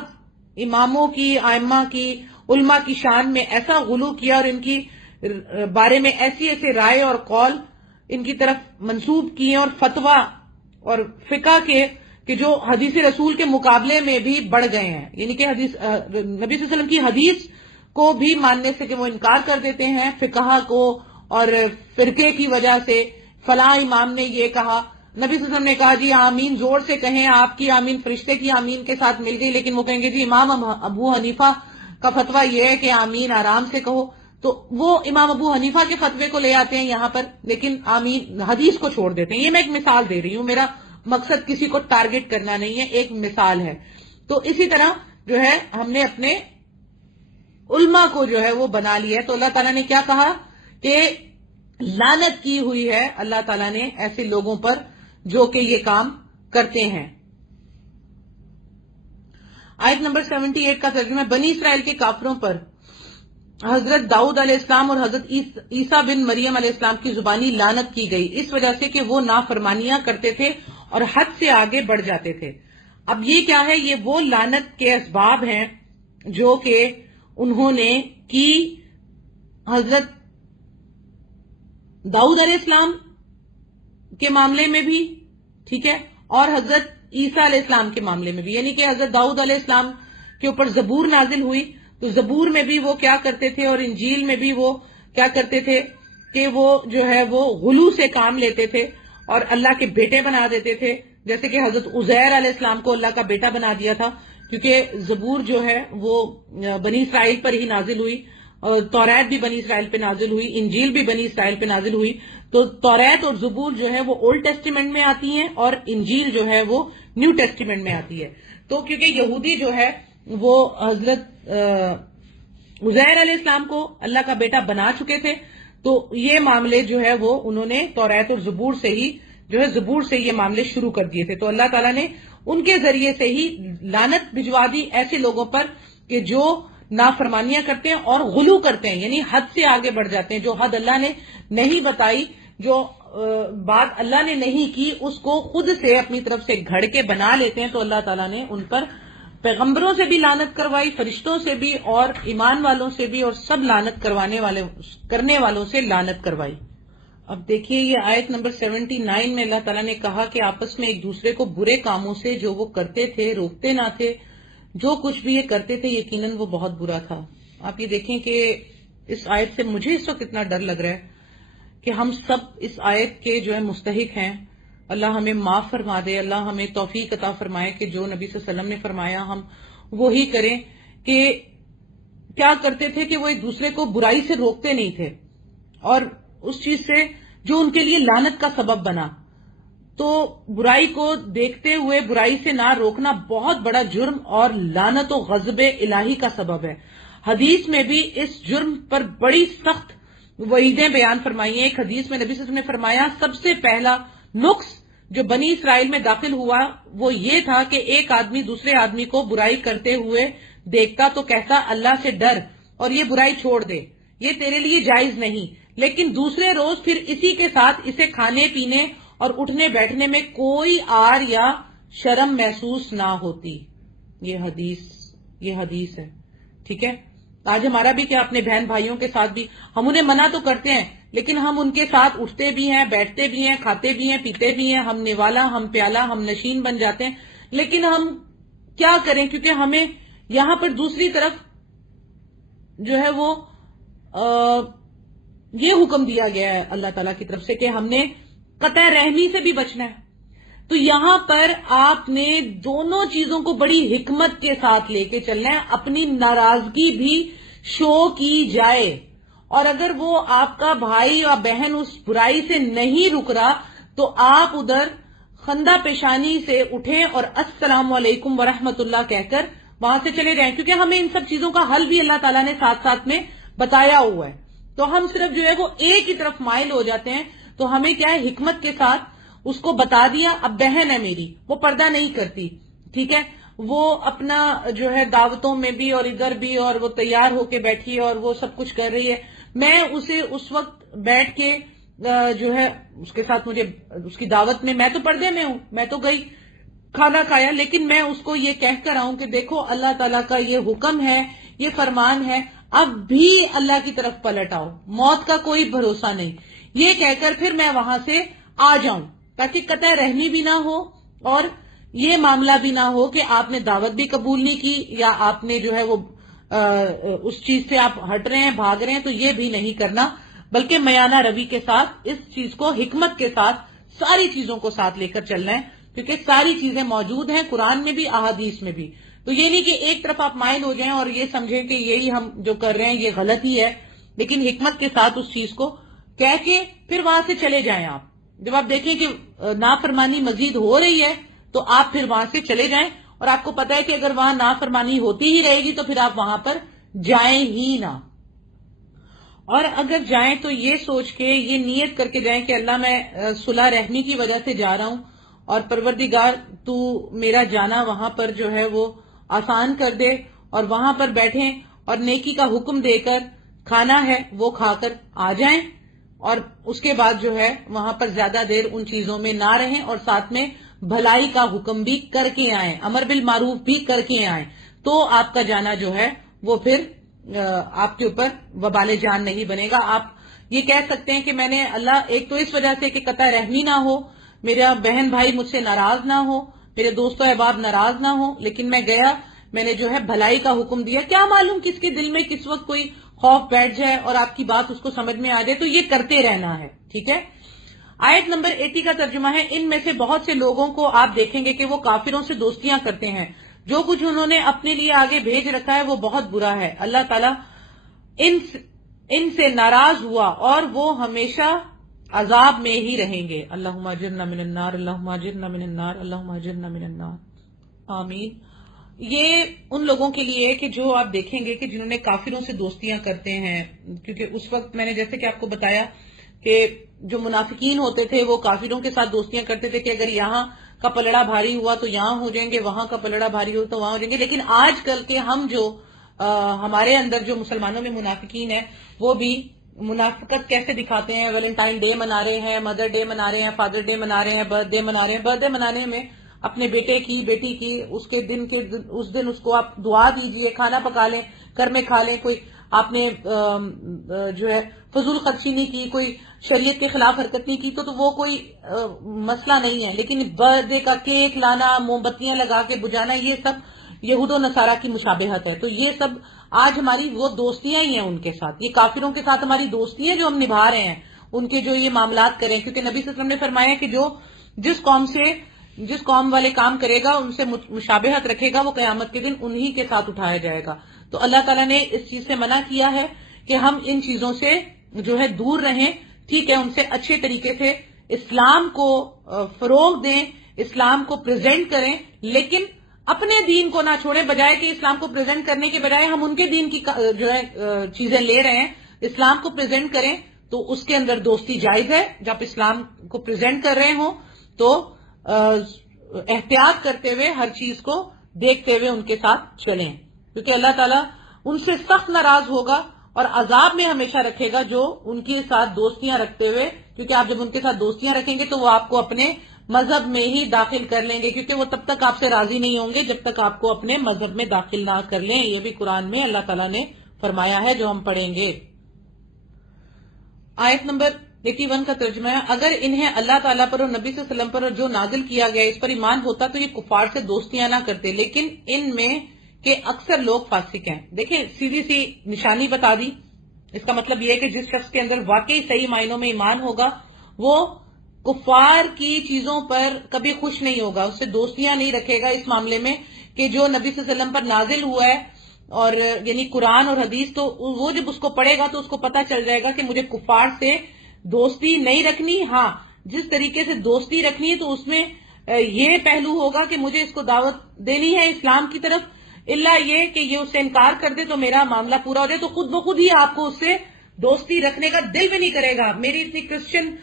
اماموں کی، ائمہ کی، علماء کی شان میں ایسا غلو کیا اور ان کی بارے میں ایسی رائے اور قول ان کی طرف منسوب کیے اور فتویٰ اور فقہ کے کہ جو حدیث رسول کے مقابلے میں بھی بڑھ گئے ہیں. یعنی کہ نبی صلی اللہ علیہ وسلم کی حدیث کو بھی ماننے سے کہ وہ انکار کر دیتے ہیں فقہ کو، اور فرقے کی وجہ سے فلاں امام نے یہ کہا، نبی صلی اللہ علیہ وسلم نے کہا جی آمین زور سے کہیں، آپ کی آمین فرشتے کی آمین کے ساتھ مل گئی، لیکن وہ کہیں گے جی امام ابو حنیفہ کا فتویٰ یہ ہے کہ آمین آرام سے کہو. تو وہ امام ابو حنیفہ کے فتوے کو لے آتے ہیں یہاں پر، لیکن آمین حدیث کو چھوڑ دیتے ہیں. یہ میں ایک مثال دے رہی ہوں، میرا مقصد کسی کو ٹارگٹ کرنا نہیں ہے، ایک مثال ہے. تو اسی طرح جو ہے ہم نے اپنے علماء کو جو ہے وہ بنا لیا ہے. تو اللہ تعالیٰ نے کیا کہا کہ لعنت کی ہوئی ہے اللہ تعالیٰ نے ایسے لوگوں پر جو کہ یہ کام کرتے ہیں. آیت نمبر 78 کا ترجمہ، بنی اسرائیل کے کافروں پر حضرت داؤد علیہ السلام اور حضرت عیسیٰ بن مریم علیہ السلام کی زبانی لعنت کی گئی، اس وجہ سے کہ وہ نافرمانیاں کرتے تھے اور حد سے آگے بڑھ جاتے تھے. اب یہ کیا ہے؟ یہ وہ لعنت کے اسباب ہیں جو کہ انہوں نے کی حضرت داؤد علیہ السلام کے معاملے میں بھی، ٹھیک ہے، اور حضرت عیسیٰ علیہ السلام کے معاملے میں بھی. یعنی کہ حضرت داؤد علیہ السلام کے اوپر زبور نازل ہوئی تو زبور میں بھی وہ کیا کرتے تھے اور انجیل میں بھی وہ کیا کرتے تھے کہ وہ جو ہے وہ غلو سے کام لیتے تھے اور اللہ کے بیٹے بنا دیتے تھے. جیسے کہ حضرت عزیر علیہ السلام کو اللہ کا بیٹا بنا دیا تھا، کیونکہ زبور جو ہے وہ بنی اسرائیل پر ہی نازل ہوئی، اور توریت بھی بنی اسرائیل پہ نازل ہوئی، انجیل بھی بنی اسرائیل پہ نازل ہوئی. تو توریت اور زبور جو ہے وہ اولڈ ٹیسٹیمنٹ میں آتی ہیں اور انجیل جو ہے وہ نیو ٹیسٹیمنٹ میں آتی ہے. تو کیونکہ یہودی جو ہے وہ حضرت عزیر علیہ السلام کو اللہ کا بیٹا بنا چکے تھے، تو یہ معاملے جو ہے وہ انہوں نے توریت اور زبور سے ہی جو ہے زبور سے یہ معاملے شروع کر دیے تھے. تو اللہ تعالیٰ نے ان کے ذریعے سے ہی لعنت بھجوا دی ایسے لوگوں پر کہ جو نافرمانیاں کرتے ہیں اور غلو کرتے ہیں، یعنی حد سے آگے بڑھ جاتے ہیں. جو حد اللہ نے نہیں بتائی، جو بات اللہ نے نہیں کی، اس کو خود سے اپنی طرف سے گھڑ کے بنا لیتے ہیں. تو اللہ تعالیٰ نے ان پر پیغمبروں سے بھی لعنت کروائی، فرشتوں سے بھی اور ایمان والوں سے بھی، اور سب لعنت کرنے والوں سے لعنت کروائی. اب دیکھیے یہ آیت نمبر 79 میں اللہ تعالیٰ نے کہا کہ آپس میں ایک دوسرے کو برے کاموں سے جو وہ کرتے تھے روکتے نہ تھے، جو کچھ بھی یہ کرتے تھے یقیناً وہ بہت برا تھا. آپ یہ دیکھیں کہ اس آیت سے مجھے اس وقت اتنا ڈر لگ رہا ہے کہ ہم سب اس آیت کے جو ہے مستحق ہیں. اللہ ہمیں معاف فرما دے، اللہ ہمیں توفیق عطا فرمائے کہ جو نبی صلی اللہ علیہ وسلم نے فرمایا ہم وہی کریں. کہ کیا کرتے تھے کہ وہ ایک دوسرے کو برائی سے روکتے نہیں تھے، اور اس چیز سے جو ان کے لیے لعنت کا سبب بنا. تو برائی کو دیکھتے ہوئے برائی سے نہ روکنا بہت بڑا جرم اور لعنت و غضب الہی کا سبب ہے. حدیث میں بھی اس جرم پر بڑی سخت وعیدیں بیان فرمائی ہیں. ایک حدیث میں نبی صلی اللہ علیہ وسلم نے فرمایا سب سے پہلا نقص جو بنی اسرائیل میں داخل ہوا وہ یہ تھا کہ ایک آدمی دوسرے آدمی کو برائی کرتے ہوئے دیکھتا تو کہتا اللہ سے ڈر اور یہ برائی چھوڑ دے، یہ تیرے لیے جائز نہیں. لیکن دوسرے روز پھر اسی کے ساتھ اسے کھانے پینے اور اٹھنے بیٹھنے میں کوئی آر یا شرم محسوس نہ ہوتی. یہ حدیث ہے، ٹھیک ہے. آج ہمارا بھی کیا، اپنے بہن بھائیوں کے ساتھ بھی ہم انہیں منع تو کرتے ہیں، لیکن ہم ان کے ساتھ اٹھتے بھی ہیں، بیٹھتے بھی ہیں، کھاتے بھی ہیں، پیتے بھی ہیں، ہم نوالا ہم پیالہ ہم نشین بن جاتے ہیں. لیکن ہم کیا کریں، کیونکہ ہمیں یہاں پر دوسری طرف جو ہے وہ یہ حکم دیا گیا ہے اللہ تعالیٰ کی طرف سے کہ ہم نے قطع رحمی سے بھی بچنا ہے. تو یہاں پر آپ نے دونوں چیزوں کو بڑی حکمت کے ساتھ لے کے چلنا ہے. اپنی ناراضگی بھی شو کی جائے، اور اگر وہ آپ کا بھائی یا بہن اس برائی سے نہیں رک رہا تو آپ ادھر خندہ پیشانی سے اٹھیں اور السلام علیکم ورحمۃ اللہ کہہ کر وہاں سے چلے جائیں. کیونکہ ہمیں ان سب چیزوں کا حل بھی اللہ تعالیٰ نے ساتھ ساتھ میں بتایا ہوا ہے. تو ہم صرف جو ہے وہ ایک ہی طرف مائل ہو جاتے ہیں. تو ہمیں کیا ہے، حکمت کے ساتھ اس کو بتا دیا. اب بہن ہے میری، وہ پردہ نہیں کرتی، ٹھیک ہے، وہ اپنا جو ہے دعوتوں میں بھی اور ادھر بھی اور وہ تیار ہو کے بیٹھی ہے اور وہ سب کچھ کر رہی ہے. میں اسے اس وقت بیٹھ کے جو ہے اس کے ساتھ مجھے اس کی دعوت میں تو پردے میں ہوں، میں تو گئی کھانا کھایا، لیکن میں اس کو یہ کہہ کر آؤں کہ دیکھو اللہ تعالیٰ کا یہ حکم ہے، یہ فرمان ہے، اب بھی اللہ کی طرف پلٹ آؤ، موت کا کوئی بھروسہ نہیں، یہ کہہ کر پھر میں وہاں سے آ جاؤں تاکہ قطع رحمی بھی نہ ہو اور یہ معاملہ بھی نہ ہو کہ آپ نے دعوت بھی قبول نہیں کی یا آپ نے جو ہے وہ اس چیز سے آپ ہٹ رہے ہیں، بھاگ رہے ہیں. تو یہ بھی نہیں کرنا، بلکہ میانہ روی کے ساتھ اس چیز کو حکمت کے ساتھ ساری چیزوں کو ساتھ لے کر چلنا ہے، کیونکہ ساری چیزیں موجود ہیں قرآن میں بھی احادیث میں بھی. تو یہ نہیں کہ ایک طرف آپ مائل ہو جائیں اور یہ سمجھیں کہ یہی ہم جو کر رہے ہیں یہ غلط ہی ہے، لیکن حکمت کے ساتھ اس چیز کو کہہ کے پھر وہاں سے چلے جائیں. آپ جب آپ دیکھیں کہ نافرمانی مزید ہو رہی ہے تو آپ پھر وہاں سے چلے جائیں، اور آپ کو پتا ہے کہ اگر وہاں نافرمانی ہوتی ہی رہے گی تو پھر آپ وہاں پر جائیں ہی نہ. اور اگر جائیں تو یہ سوچ کے یہ نیت کر کے جائیں کہ اللہ میں صلح رحمی کی وجہ سے جا رہا ہوں اور پروردگار تو میرا جانا وہاں پر جو ہے وہ آسان کر دے، اور وہاں پر بیٹھیں اور نیکی کا حکم دے کر کھانا ہے وہ کھا کر آ جائیں، اور اس کے بعد جو ہے وہاں پر زیادہ دیر ان چیزوں میں نہ رہیں اور ساتھ میں بھلائی کا حکم بھی کر کے آئیں، امر بالمعروف بھی کر کے آئیں، تو آپ کا جانا جو ہے وہ پھر آپ کے اوپر وبال جان نہیں بنے گا. آپ یہ کہہ سکتے ہیں کہ میں نے اللہ ایک تو اس وجہ سے کہ قطع رحمی نہ ہو، میرا بہن بھائی مجھ سے ناراض نہ ہو، میرے دوست و احباب ناراض نہ ہو، لیکن میں گیا، میں نے جو ہے بھلائی کا حکم دیا. کیا معلوم کس کے دل میں کس وقت کوئی خوف بیٹھ جائے اور آپ کی بات اس کو سمجھ میں آ جائے، تو یہ کرتے رہنا ہے. ٹھیک ہے. آیت نمبر 80 کا ترجمہ ہے، ان میں سے بہت سے لوگوں کو آپ دیکھیں گے کہ وہ کافروں سے دوستیاں کرتے ہیں، جو کچھ انہوں نے اپنے لیے آگے بھیج رکھا ہے وہ بہت برا ہے. اللہ تعالیٰ ان سے ناراض ہوا اور وہ ہمیشہ عذاب میں ہی رہیں گے. اللہم اجرنا من النار، اللہم اجرنا من النار، اللہم اجرنا من النار، آمین. یہ ان لوگوں کے لیے کہ جو آپ دیکھیں گے کہ جنہوں نے کافروں سے دوستیاں کرتے ہیں، کیونکہ اس وقت میں نے جیسے کہ آپ کو بتایا کہ جو منافقین ہوتے تھے وہ کافروں کے ساتھ دوستیاں کرتے تھے کہ اگر یہاں کا پلڑا بھاری ہوا تو یہاں ہو جائیں گے، وہاں کا پلڑا بھاری ہوا تو وہاں ہو جائیں گے. لیکن آج کل کے ہم جو ہمارے اندر جو مسلمانوں میں منافقین ہیں وہ بھی منافقت کیسے دکھاتے ہیں. ویلنٹائن ڈے منا رہے ہیں، مدر ڈے منا رہے ہیں، فادر ڈے منا رہے ہیں، برتھ ڈے منا رہے ہیں. برتھ ڈے منانے میں اپنے بیٹے کی، بیٹی کی، اس دن اس کو آپ دعا دیجئے، کھانا پکا لیں، گھر میں کھا لیں. کوئی آپ نے جو ہے فضول خرچی نہیں کی، کوئی شریعت کے خلاف حرکت نہیں کی تو وہ کوئی مسئلہ نہیں ہے. لیکن برتھ ڈے کا کیک لانا، موم بتیاں لگا کے بجانا، یہ سب یہود و نصارہ کی مشابہت ہے. تو یہ سب آج ہماری وہ دوستیاں ہی ہیں ان کے ساتھ، یہ کافروں کے ساتھ ہماری دوستیاں جو ہم نبھا رہے ہیں، ان کے جو یہ معاملات کریں. کیونکہ نبی صلی اللہ علیہ وسلم نے فرمایا کہ جو جس قوم والے کام کرے گا، ان سے مشابہت رکھے گا، وہ قیامت کے دن انہی کے ساتھ اٹھایا جائے گا. تو اللہ تعالیٰ نے اس چیز سے منع کیا ہے کہ ہم ان چیزوں سے جو ہے دور رہیں. ٹھیک ہے، ان سے اچھے طریقے سے اسلام کو فروغ دیں، اسلام کو پریزنٹ کریں، لیکن اپنے دین کو نہ چھوڑیں. بجائے کہ اسلام کو پریزنٹ کرنے کے بجائے ہم ان کے دین کی جو ہے چیزیں لے رہے ہیں. اسلام کو پریزنٹ کریں تو اس کے اندر دوستی جائز ہے. جب اسلام کو پریزنٹ کر رہے ہوں تو احتیاط کرتے ہوئے، ہر چیز کو دیکھتے ہوئے ان کے ساتھ چلیں، کیونکہ اللہ تعالیٰ ان سے سخت ناراض ہوگا اور عذاب میں ہمیشہ رکھے گا جو ان کے ساتھ دوستیاں رکھتے ہوئے. کیونکہ آپ جب ان کے ساتھ دوستیاں رکھیں گے تو وہ آپ کو اپنے مذہب میں ہی داخل کر لیں گے، کیونکہ وہ تب تک آپ سے راضی نہیں ہوں گے جب تک آپ کو اپنے مذہب میں داخل نہ کر لیں. یہ بھی قرآن میں اللہ تعالیٰ نے فرمایا ہے جو ہم پڑھیں گے. آیت نمبر 81 کا ترجمہ ہے، اگر انہیں اللہ تعالیٰ پر اور نبی صلی اللہ علیہ وسلم پر اور جو نازل کیا گیا اس پر ایمان ہوتا تو یہ کفار سے دوستیاں نہ کرتے، لیکن ان میں کہ اکثر لوگ فاسق ہیں. دیکھیں سیدھی سی نشانی بتا دی. اس کا مطلب یہ ہے کہ جس شخص کے اندر واقعی صحیح معنوں میں ایمان ہوگا وہ کفار کی چیزوں پر کبھی خوش نہیں ہوگا، اس سے دوستیاں نہیں رکھے گا اس معاملے میں کہ جو نبی صلی اللہ علیہ وسلم پر نازل ہوا ہے اور یعنی قرآن اور حدیث، تو وہ جب اس کو پڑھے گا تو اس کو پتہ چل جائے گا کہ مجھے کفار سے دوستی نہیں رکھنی. ہاں جس طریقے سے دوستی رکھنی ہے تو اس میں یہ پہلو ہوگا کہ مجھے اس کو دعوت دینی ہے اسلام کی طرف، اللہ یہ کہ یہ اس سے انکار کر دے تو میرا معاملہ پورا ہو جائے تو خود بخود ہی آپ کو اس سے دوستی رکھنے کا دل بھی نہیں کرے گا. میری اتنی کرسچن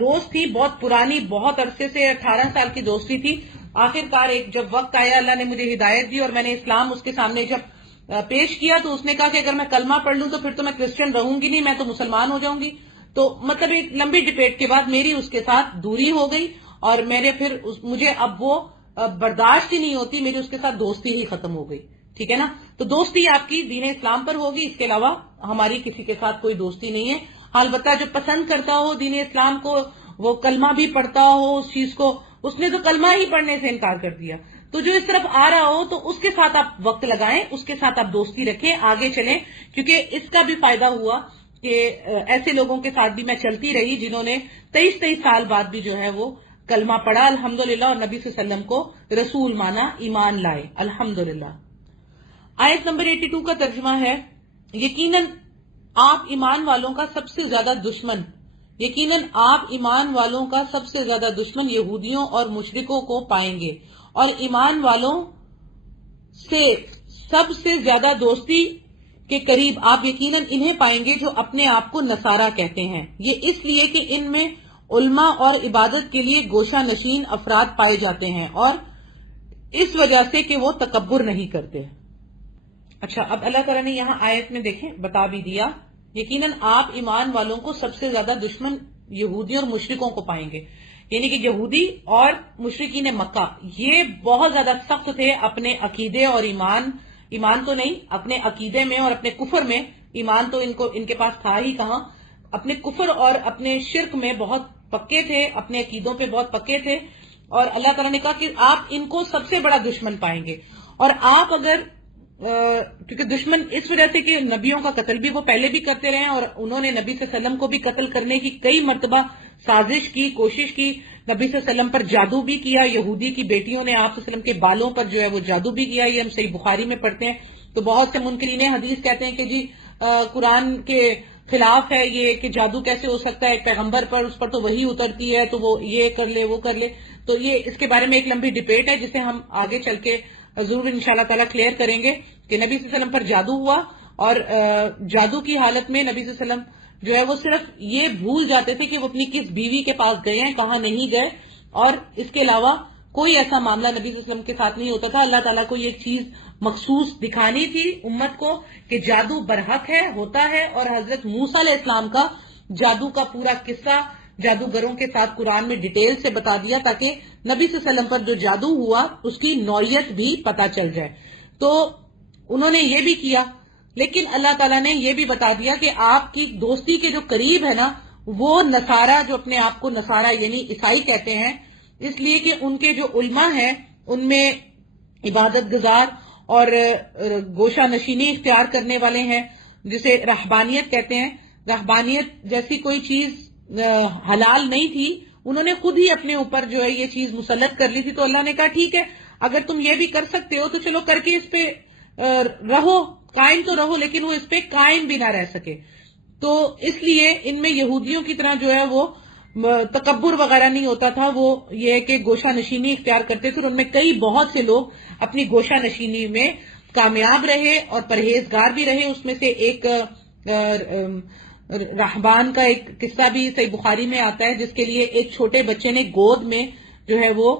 دوست تھی، بہت پرانی، بہت عرصے سے 18 سال کی دوستی تھی. آخر کار ایک جب وقت آیا اللہ نے مجھے ہدایت دی اور میں نے اسلام اس کے سامنے جب پیش کیا تو اس نے کہا کہ اگر میں کلمہ پڑھ لوں تو پھر تو میں کرسچن رہوں گی نہیں، میں تو مسلمان ہو جاؤں گی. تو مطلب ایک لمبی ڈبیٹ کے بعد میری اس کے ساتھ دوری ہو گئی اور مجھے اب وہ برداشت ہی نہیں ہوتی، میری اس کے ساتھ دوستی ہی ختم ہو گئی. ٹھیک ہے نا. تو دوستی آپ کی دین اسلام پر ہوگی، اس کے علاوہ ہماری کسی کے ساتھ کوئی دوستی نہیں ہے. البتہ جو پسند کرتا ہو دین اسلام کو، وہ کلمہ بھی پڑھتا ہو اس چیز کو، اس نے تو کلمہ ہی پڑھنے سے انکار کر دیا، تو جو اس طرف آ رہا ہو تو اس کے ساتھ آپ وقت لگائیں، اس کے ساتھ آپ دوستی رکھیں، آگے چلیں. کیونکہ اس کا بھی فائدہ ہوا کہ ایسے لوگوں کے ساتھ بھی میں چلتی رہی جنہوں نے 23 سال بعد بھی جو ہے وہ کلمہ پڑھا الحمدللہ اور نبی صلی اللہ علیہ وسلم کو رسول مانا، ایمان لائے الحمدللہ. آیت نمبر 82 کا ترجمہ ہے، یقیناً آپ ایمان والوں کا سب سے زیادہ دشمن یہودیوں اور مشرکوں کو پائیں گے اور ایمان والوں سے سب سے زیادہ دوستی کے قریب آپ یقیناً انہیں پائیں گے جو اپنے آپ کو نصارہ کہتے ہیں. یہ اس لیے کہ ان میں علماء اور عبادت کے لیے گوشہ نشین افراد پائے جاتے ہیں اور اس وجہ سے کہ وہ تکبر نہیں کرتے. اچھا، اب اللہ تعالیٰ نے یہاں آیت میں دیکھیں بتا بھی دیا، یقیناً آپ ایمان والوں کو سب سے زیادہ دشمن یہودی اور مشرکوں کو پائیں گے. یعنی کہ یہودی اور مشرکین مکہ یہ بہت زیادہ سخت تھے اپنے عقیدے اور ایمان تو نہیں، اپنے عقیدے میں اور اپنے کفر میں. ایمان تو ان کے پاس تھا ہی کہاں، اپنے کفر اور اپنے شرک میں بہت پکے تھے، اپنے عقیدوں پہ بہت پکے تھے. اور اللہ تعالیٰ نے کہا کہ آپ ان کو سب سے بڑا دشمن پائیں گے. اور آپ اگر کیونکہ دشمن اس وجہ سے کہ نبیوں کا قتل بھی وہ پہلے بھی کرتے رہے اور انہوں نے نبی صلی اللہ علیہ وسلم کو بھی قتل کرنے کی کئی مرتبہ سازش کی، کوشش کی. نبی صلی اللہ علیہ وسلم پر جادو بھی کیا، یہودی کی بیٹیوں نے آپ صلی اللہ علیہ وسلم کے بالوں پر جو ہے وہ جادو بھی کیا. یہ ہم صحیح بخاری میں پڑھتے ہیں. تو بہت سے منکرین حدیث کہتے ہیں کہ جی قرآن کے خلاف ہے یہ کہ جادو کیسے ہو سکتا ہے، ایک پیغمبر پر، اس پر تو وہی اترتی ہے تو وہ یہ کر لے وہ کر لے. تو یہ اس کے بارے میں ایک لمبی ڈبیٹ ہے جسے ہم آگے چل کے ضرور انشاءاللہ تعالیٰ کلیئر کریں گے کہ نبی صلی اللہ علیہ وسلم پر جادو ہوا. اور جادو کی حالت میں نبی صلی اللہ علیہ وسلم جو ہے وہ صرف یہ بھول جاتے تھے کہ وہ اپنی کس بیوی کے پاس گئے ہیں، کہاں نہیں گئے، اور اس کے علاوہ کوئی ایسا معاملہ نبی صلی اللہ علیہ وسلم کے ساتھ نہیں ہوتا تھا. اللہ تعالیٰ کو یہ چیز مخصوص دکھانی تھی امت کو کہ جادو برحق ہے، ہوتا ہے. اور حضرت موسیٰ علیہ السلام کا جادو کا پورا قصہ جادوگروں کے ساتھ قرآن میں ڈیٹیل سے بتا دیا تاکہ نبی صلی اللہ علیہ وسلم پر جو جادو ہوا اس کی نوعیت بھی پتا چل جائے. تو انہوں نے یہ بھی کیا، لیکن اللہ تعالیٰ نے یہ بھی بتا دیا کہ آپ کی دوستی کے جو قریب ہے نا وہ نصارہ، جو اپنے آپ کو نصارہ یعنی عیسائی کہتے ہیں، اس لیے کہ ان کے جو علماء ہیں ان میں عبادت گزار اور گوشہ نشینی اختیار کرنے والے ہیں، جسے رہبانیت کہتے ہیں. رہبانیت جیسی کوئی چیز حلال نہیں تھی، انہوں نے خود ہی اپنے اوپر جو ہے یہ چیز مسلط کر لی تھی. تو اللہ نے کہا ٹھیک ہے اگر تم یہ بھی کر سکتے ہو تو چلو کر کے اس پہ رہو، قائم تو رہو، لیکن وہ اس پہ قائم بھی نہ رہ سکے. تو اس لیے ان میں یہودیوں کی طرح جو ہے وہ تکبر وغیرہ نہیں ہوتا تھا، وہ یہ ہے کہ گوشہ نشینی اختیار کرتے تھے. اور ان میں کئی بہت سے لوگ اپنی گوشہ نشینی میں کامیاب رہے اور پرہیزگار بھی رہے. اس میں سے ایک رہبان کا ایک قصہ بھی صحیح بخاری میں آتا ہے جس کے لیے ایک چھوٹے بچے نے گود میں جو ہے وہ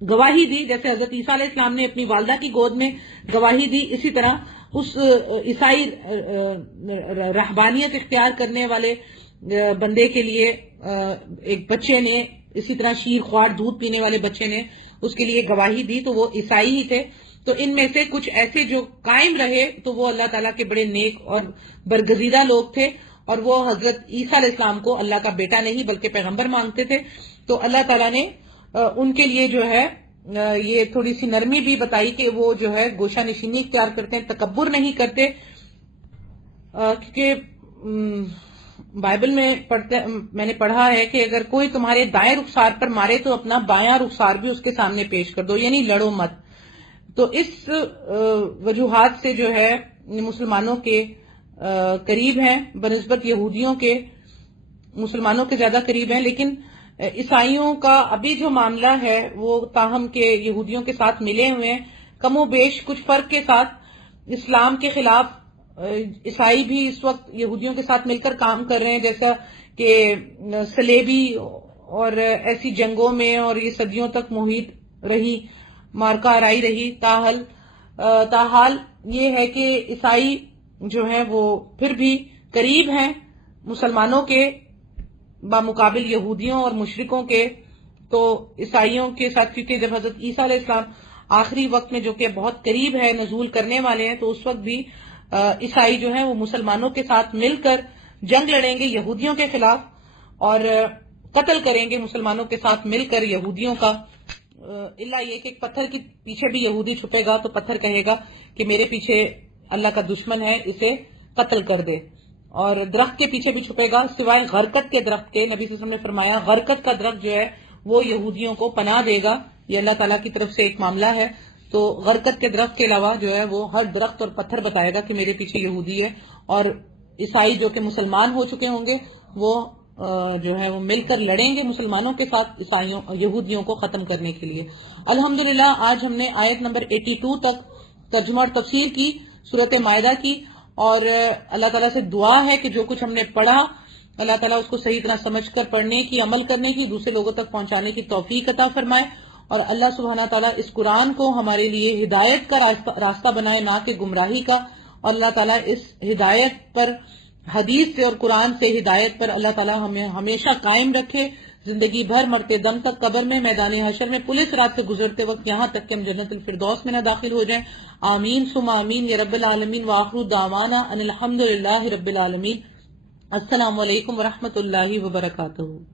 گواہی دی. جیسے حضرت عیسیٰ علیہ السلام نے اپنی والدہ کی گود میں گواہی دی، اسی طرح اس عیسائی رہبانیت اختیار کرنے والے بندے کے لیے ایک بچے نے، اسی طرح شیر خوار دودھ پینے والے بچے نے اس کے لیے گواہی دی. تو وہ عیسائی ہی تھے. تو ان میں سے کچھ ایسے جو قائم رہے تو وہ اللہ تعالیٰ کے بڑے نیک اور برگزیدہ لوگ تھے، اور وہ حضرت عیسیٰ علیہ السلام کو اللہ کا بیٹا نہیں بلکہ پیغمبر مانگتے تھے. تو اللہ تعالیٰ نے ان کے لیے جو ہے یہ تھوڑی سی نرمی بھی بتائی کہ وہ جو ہے گوشہ نشینی اختیار کرتے ہیں، تکبر نہیں کرتے. کیونکہ بائبل میں میں نے پڑھا ہے کہ اگر کوئی تمہارے دائیں رخسار پر مارے تو اپنا بایاں رخسار بھی اس کے سامنے پیش کر دو، یعنی لڑو مت. تو اس وجوہات سے جو ہے مسلمانوں کے قریب ہیں بنسبت یہودیوں کے، مسلمانوں کے زیادہ قریب ہیں. لیکن عیسائیوں کا ابھی جو معاملہ ہے وہ تاہم کے یہودیوں کے ساتھ ملے ہوئے ہیں، کم و بیش کچھ فرق کے ساتھ. اسلام کے خلاف عیسائی بھی اس وقت یہودیوں کے ساتھ مل کر کام کر رہے ہیں، جیسا کہ صلیبی اور ایسی جنگوں میں، اور یہ صدیوں تک محیط رہی، مارکا آرائی رہی. تاحال یہ ہے کہ عیسائی جو ہے وہ پھر بھی قریب ہیں مسلمانوں کے بمقابل یہودیوں اور مشرکوں کے. تو عیسائیوں کے ساتھ کیونکہ جب حضرت عیسیٰ علیہ السلام آخری وقت میں جو کہ بہت قریب ہے نزول کرنے والے ہیں، تو اس وقت بھی عیسائی جو ہیں وہ مسلمانوں کے ساتھ مل کر جنگ لڑیں گے یہودیوں کے خلاف، اور قتل کریں گے مسلمانوں کے ساتھ مل کر یہودیوں کا. اللہ یہ کہ ایک پتھر کے پیچھے بھی یہودی چھپے گا تو پتھر کہے گا کہ میرے پیچھے اللہ کا دشمن ہے، اسے قتل کر دے. اور درخت کے پیچھے بھی چھپے گا سوائے غرقت کے درخت کے. نبی صلی اللہ علیہ وسلم نے فرمایا غرقت کا درخت جو ہے وہ یہودیوں کو پناہ دے گا، یہ اللہ تعالیٰ کی طرف سے ایک معاملہ ہے. تو غرقت کے درخت کے علاوہ جو ہے وہ ہر درخت اور پتھر بتائے گا کہ میرے پیچھے یہودی ہے. اور عیسائی جو کہ مسلمان ہو چکے ہوں گے وہ جو ہے وہ مل کر لڑیں گے مسلمانوں کے ساتھ یہودیوں کو ختم کرنے کے لیے. الحمدللہ آج ہم نے آیت نمبر 82 تک ترجمہ اور تفسیر کی سورۃ مائدہ کی، اور اللہ تعالیٰ سے دعا ہے کہ جو کچھ ہم نے پڑھا اللہ تعالیٰ اس کو صحیح طرح سمجھ کر پڑھنے کی، عمل کرنے کی، دوسرے لوگوں تک پہنچانے کی توفیق عطا فرمائے. اور اللہ سبحانہ تعالیٰ اس قرآن کو ہمارے لیے ہدایت کا راستہ بنائے، نہ کہ گمراہی کا. اور اللہ تعالیٰ اس ہدایت پر حدیث سے اور قرآن سے ہدایت پر اللہ تعالی ہمیں ہمیشہ قائم رکھے، زندگی بھر مرتے دم تک، قبر میں، میدان حشر میں، پولیس رات سے گزرتے وقت، یہاں تک کہ ہم جنت الفردوس میں نہ داخل ہو جائیں۔ آمین ثم آمین یا رب العالمین۔ وآخر دعوانا ان الحمد للہ رب العالمین۔ السلام علیکم ورحمۃ اللہ وبرکاتہ۔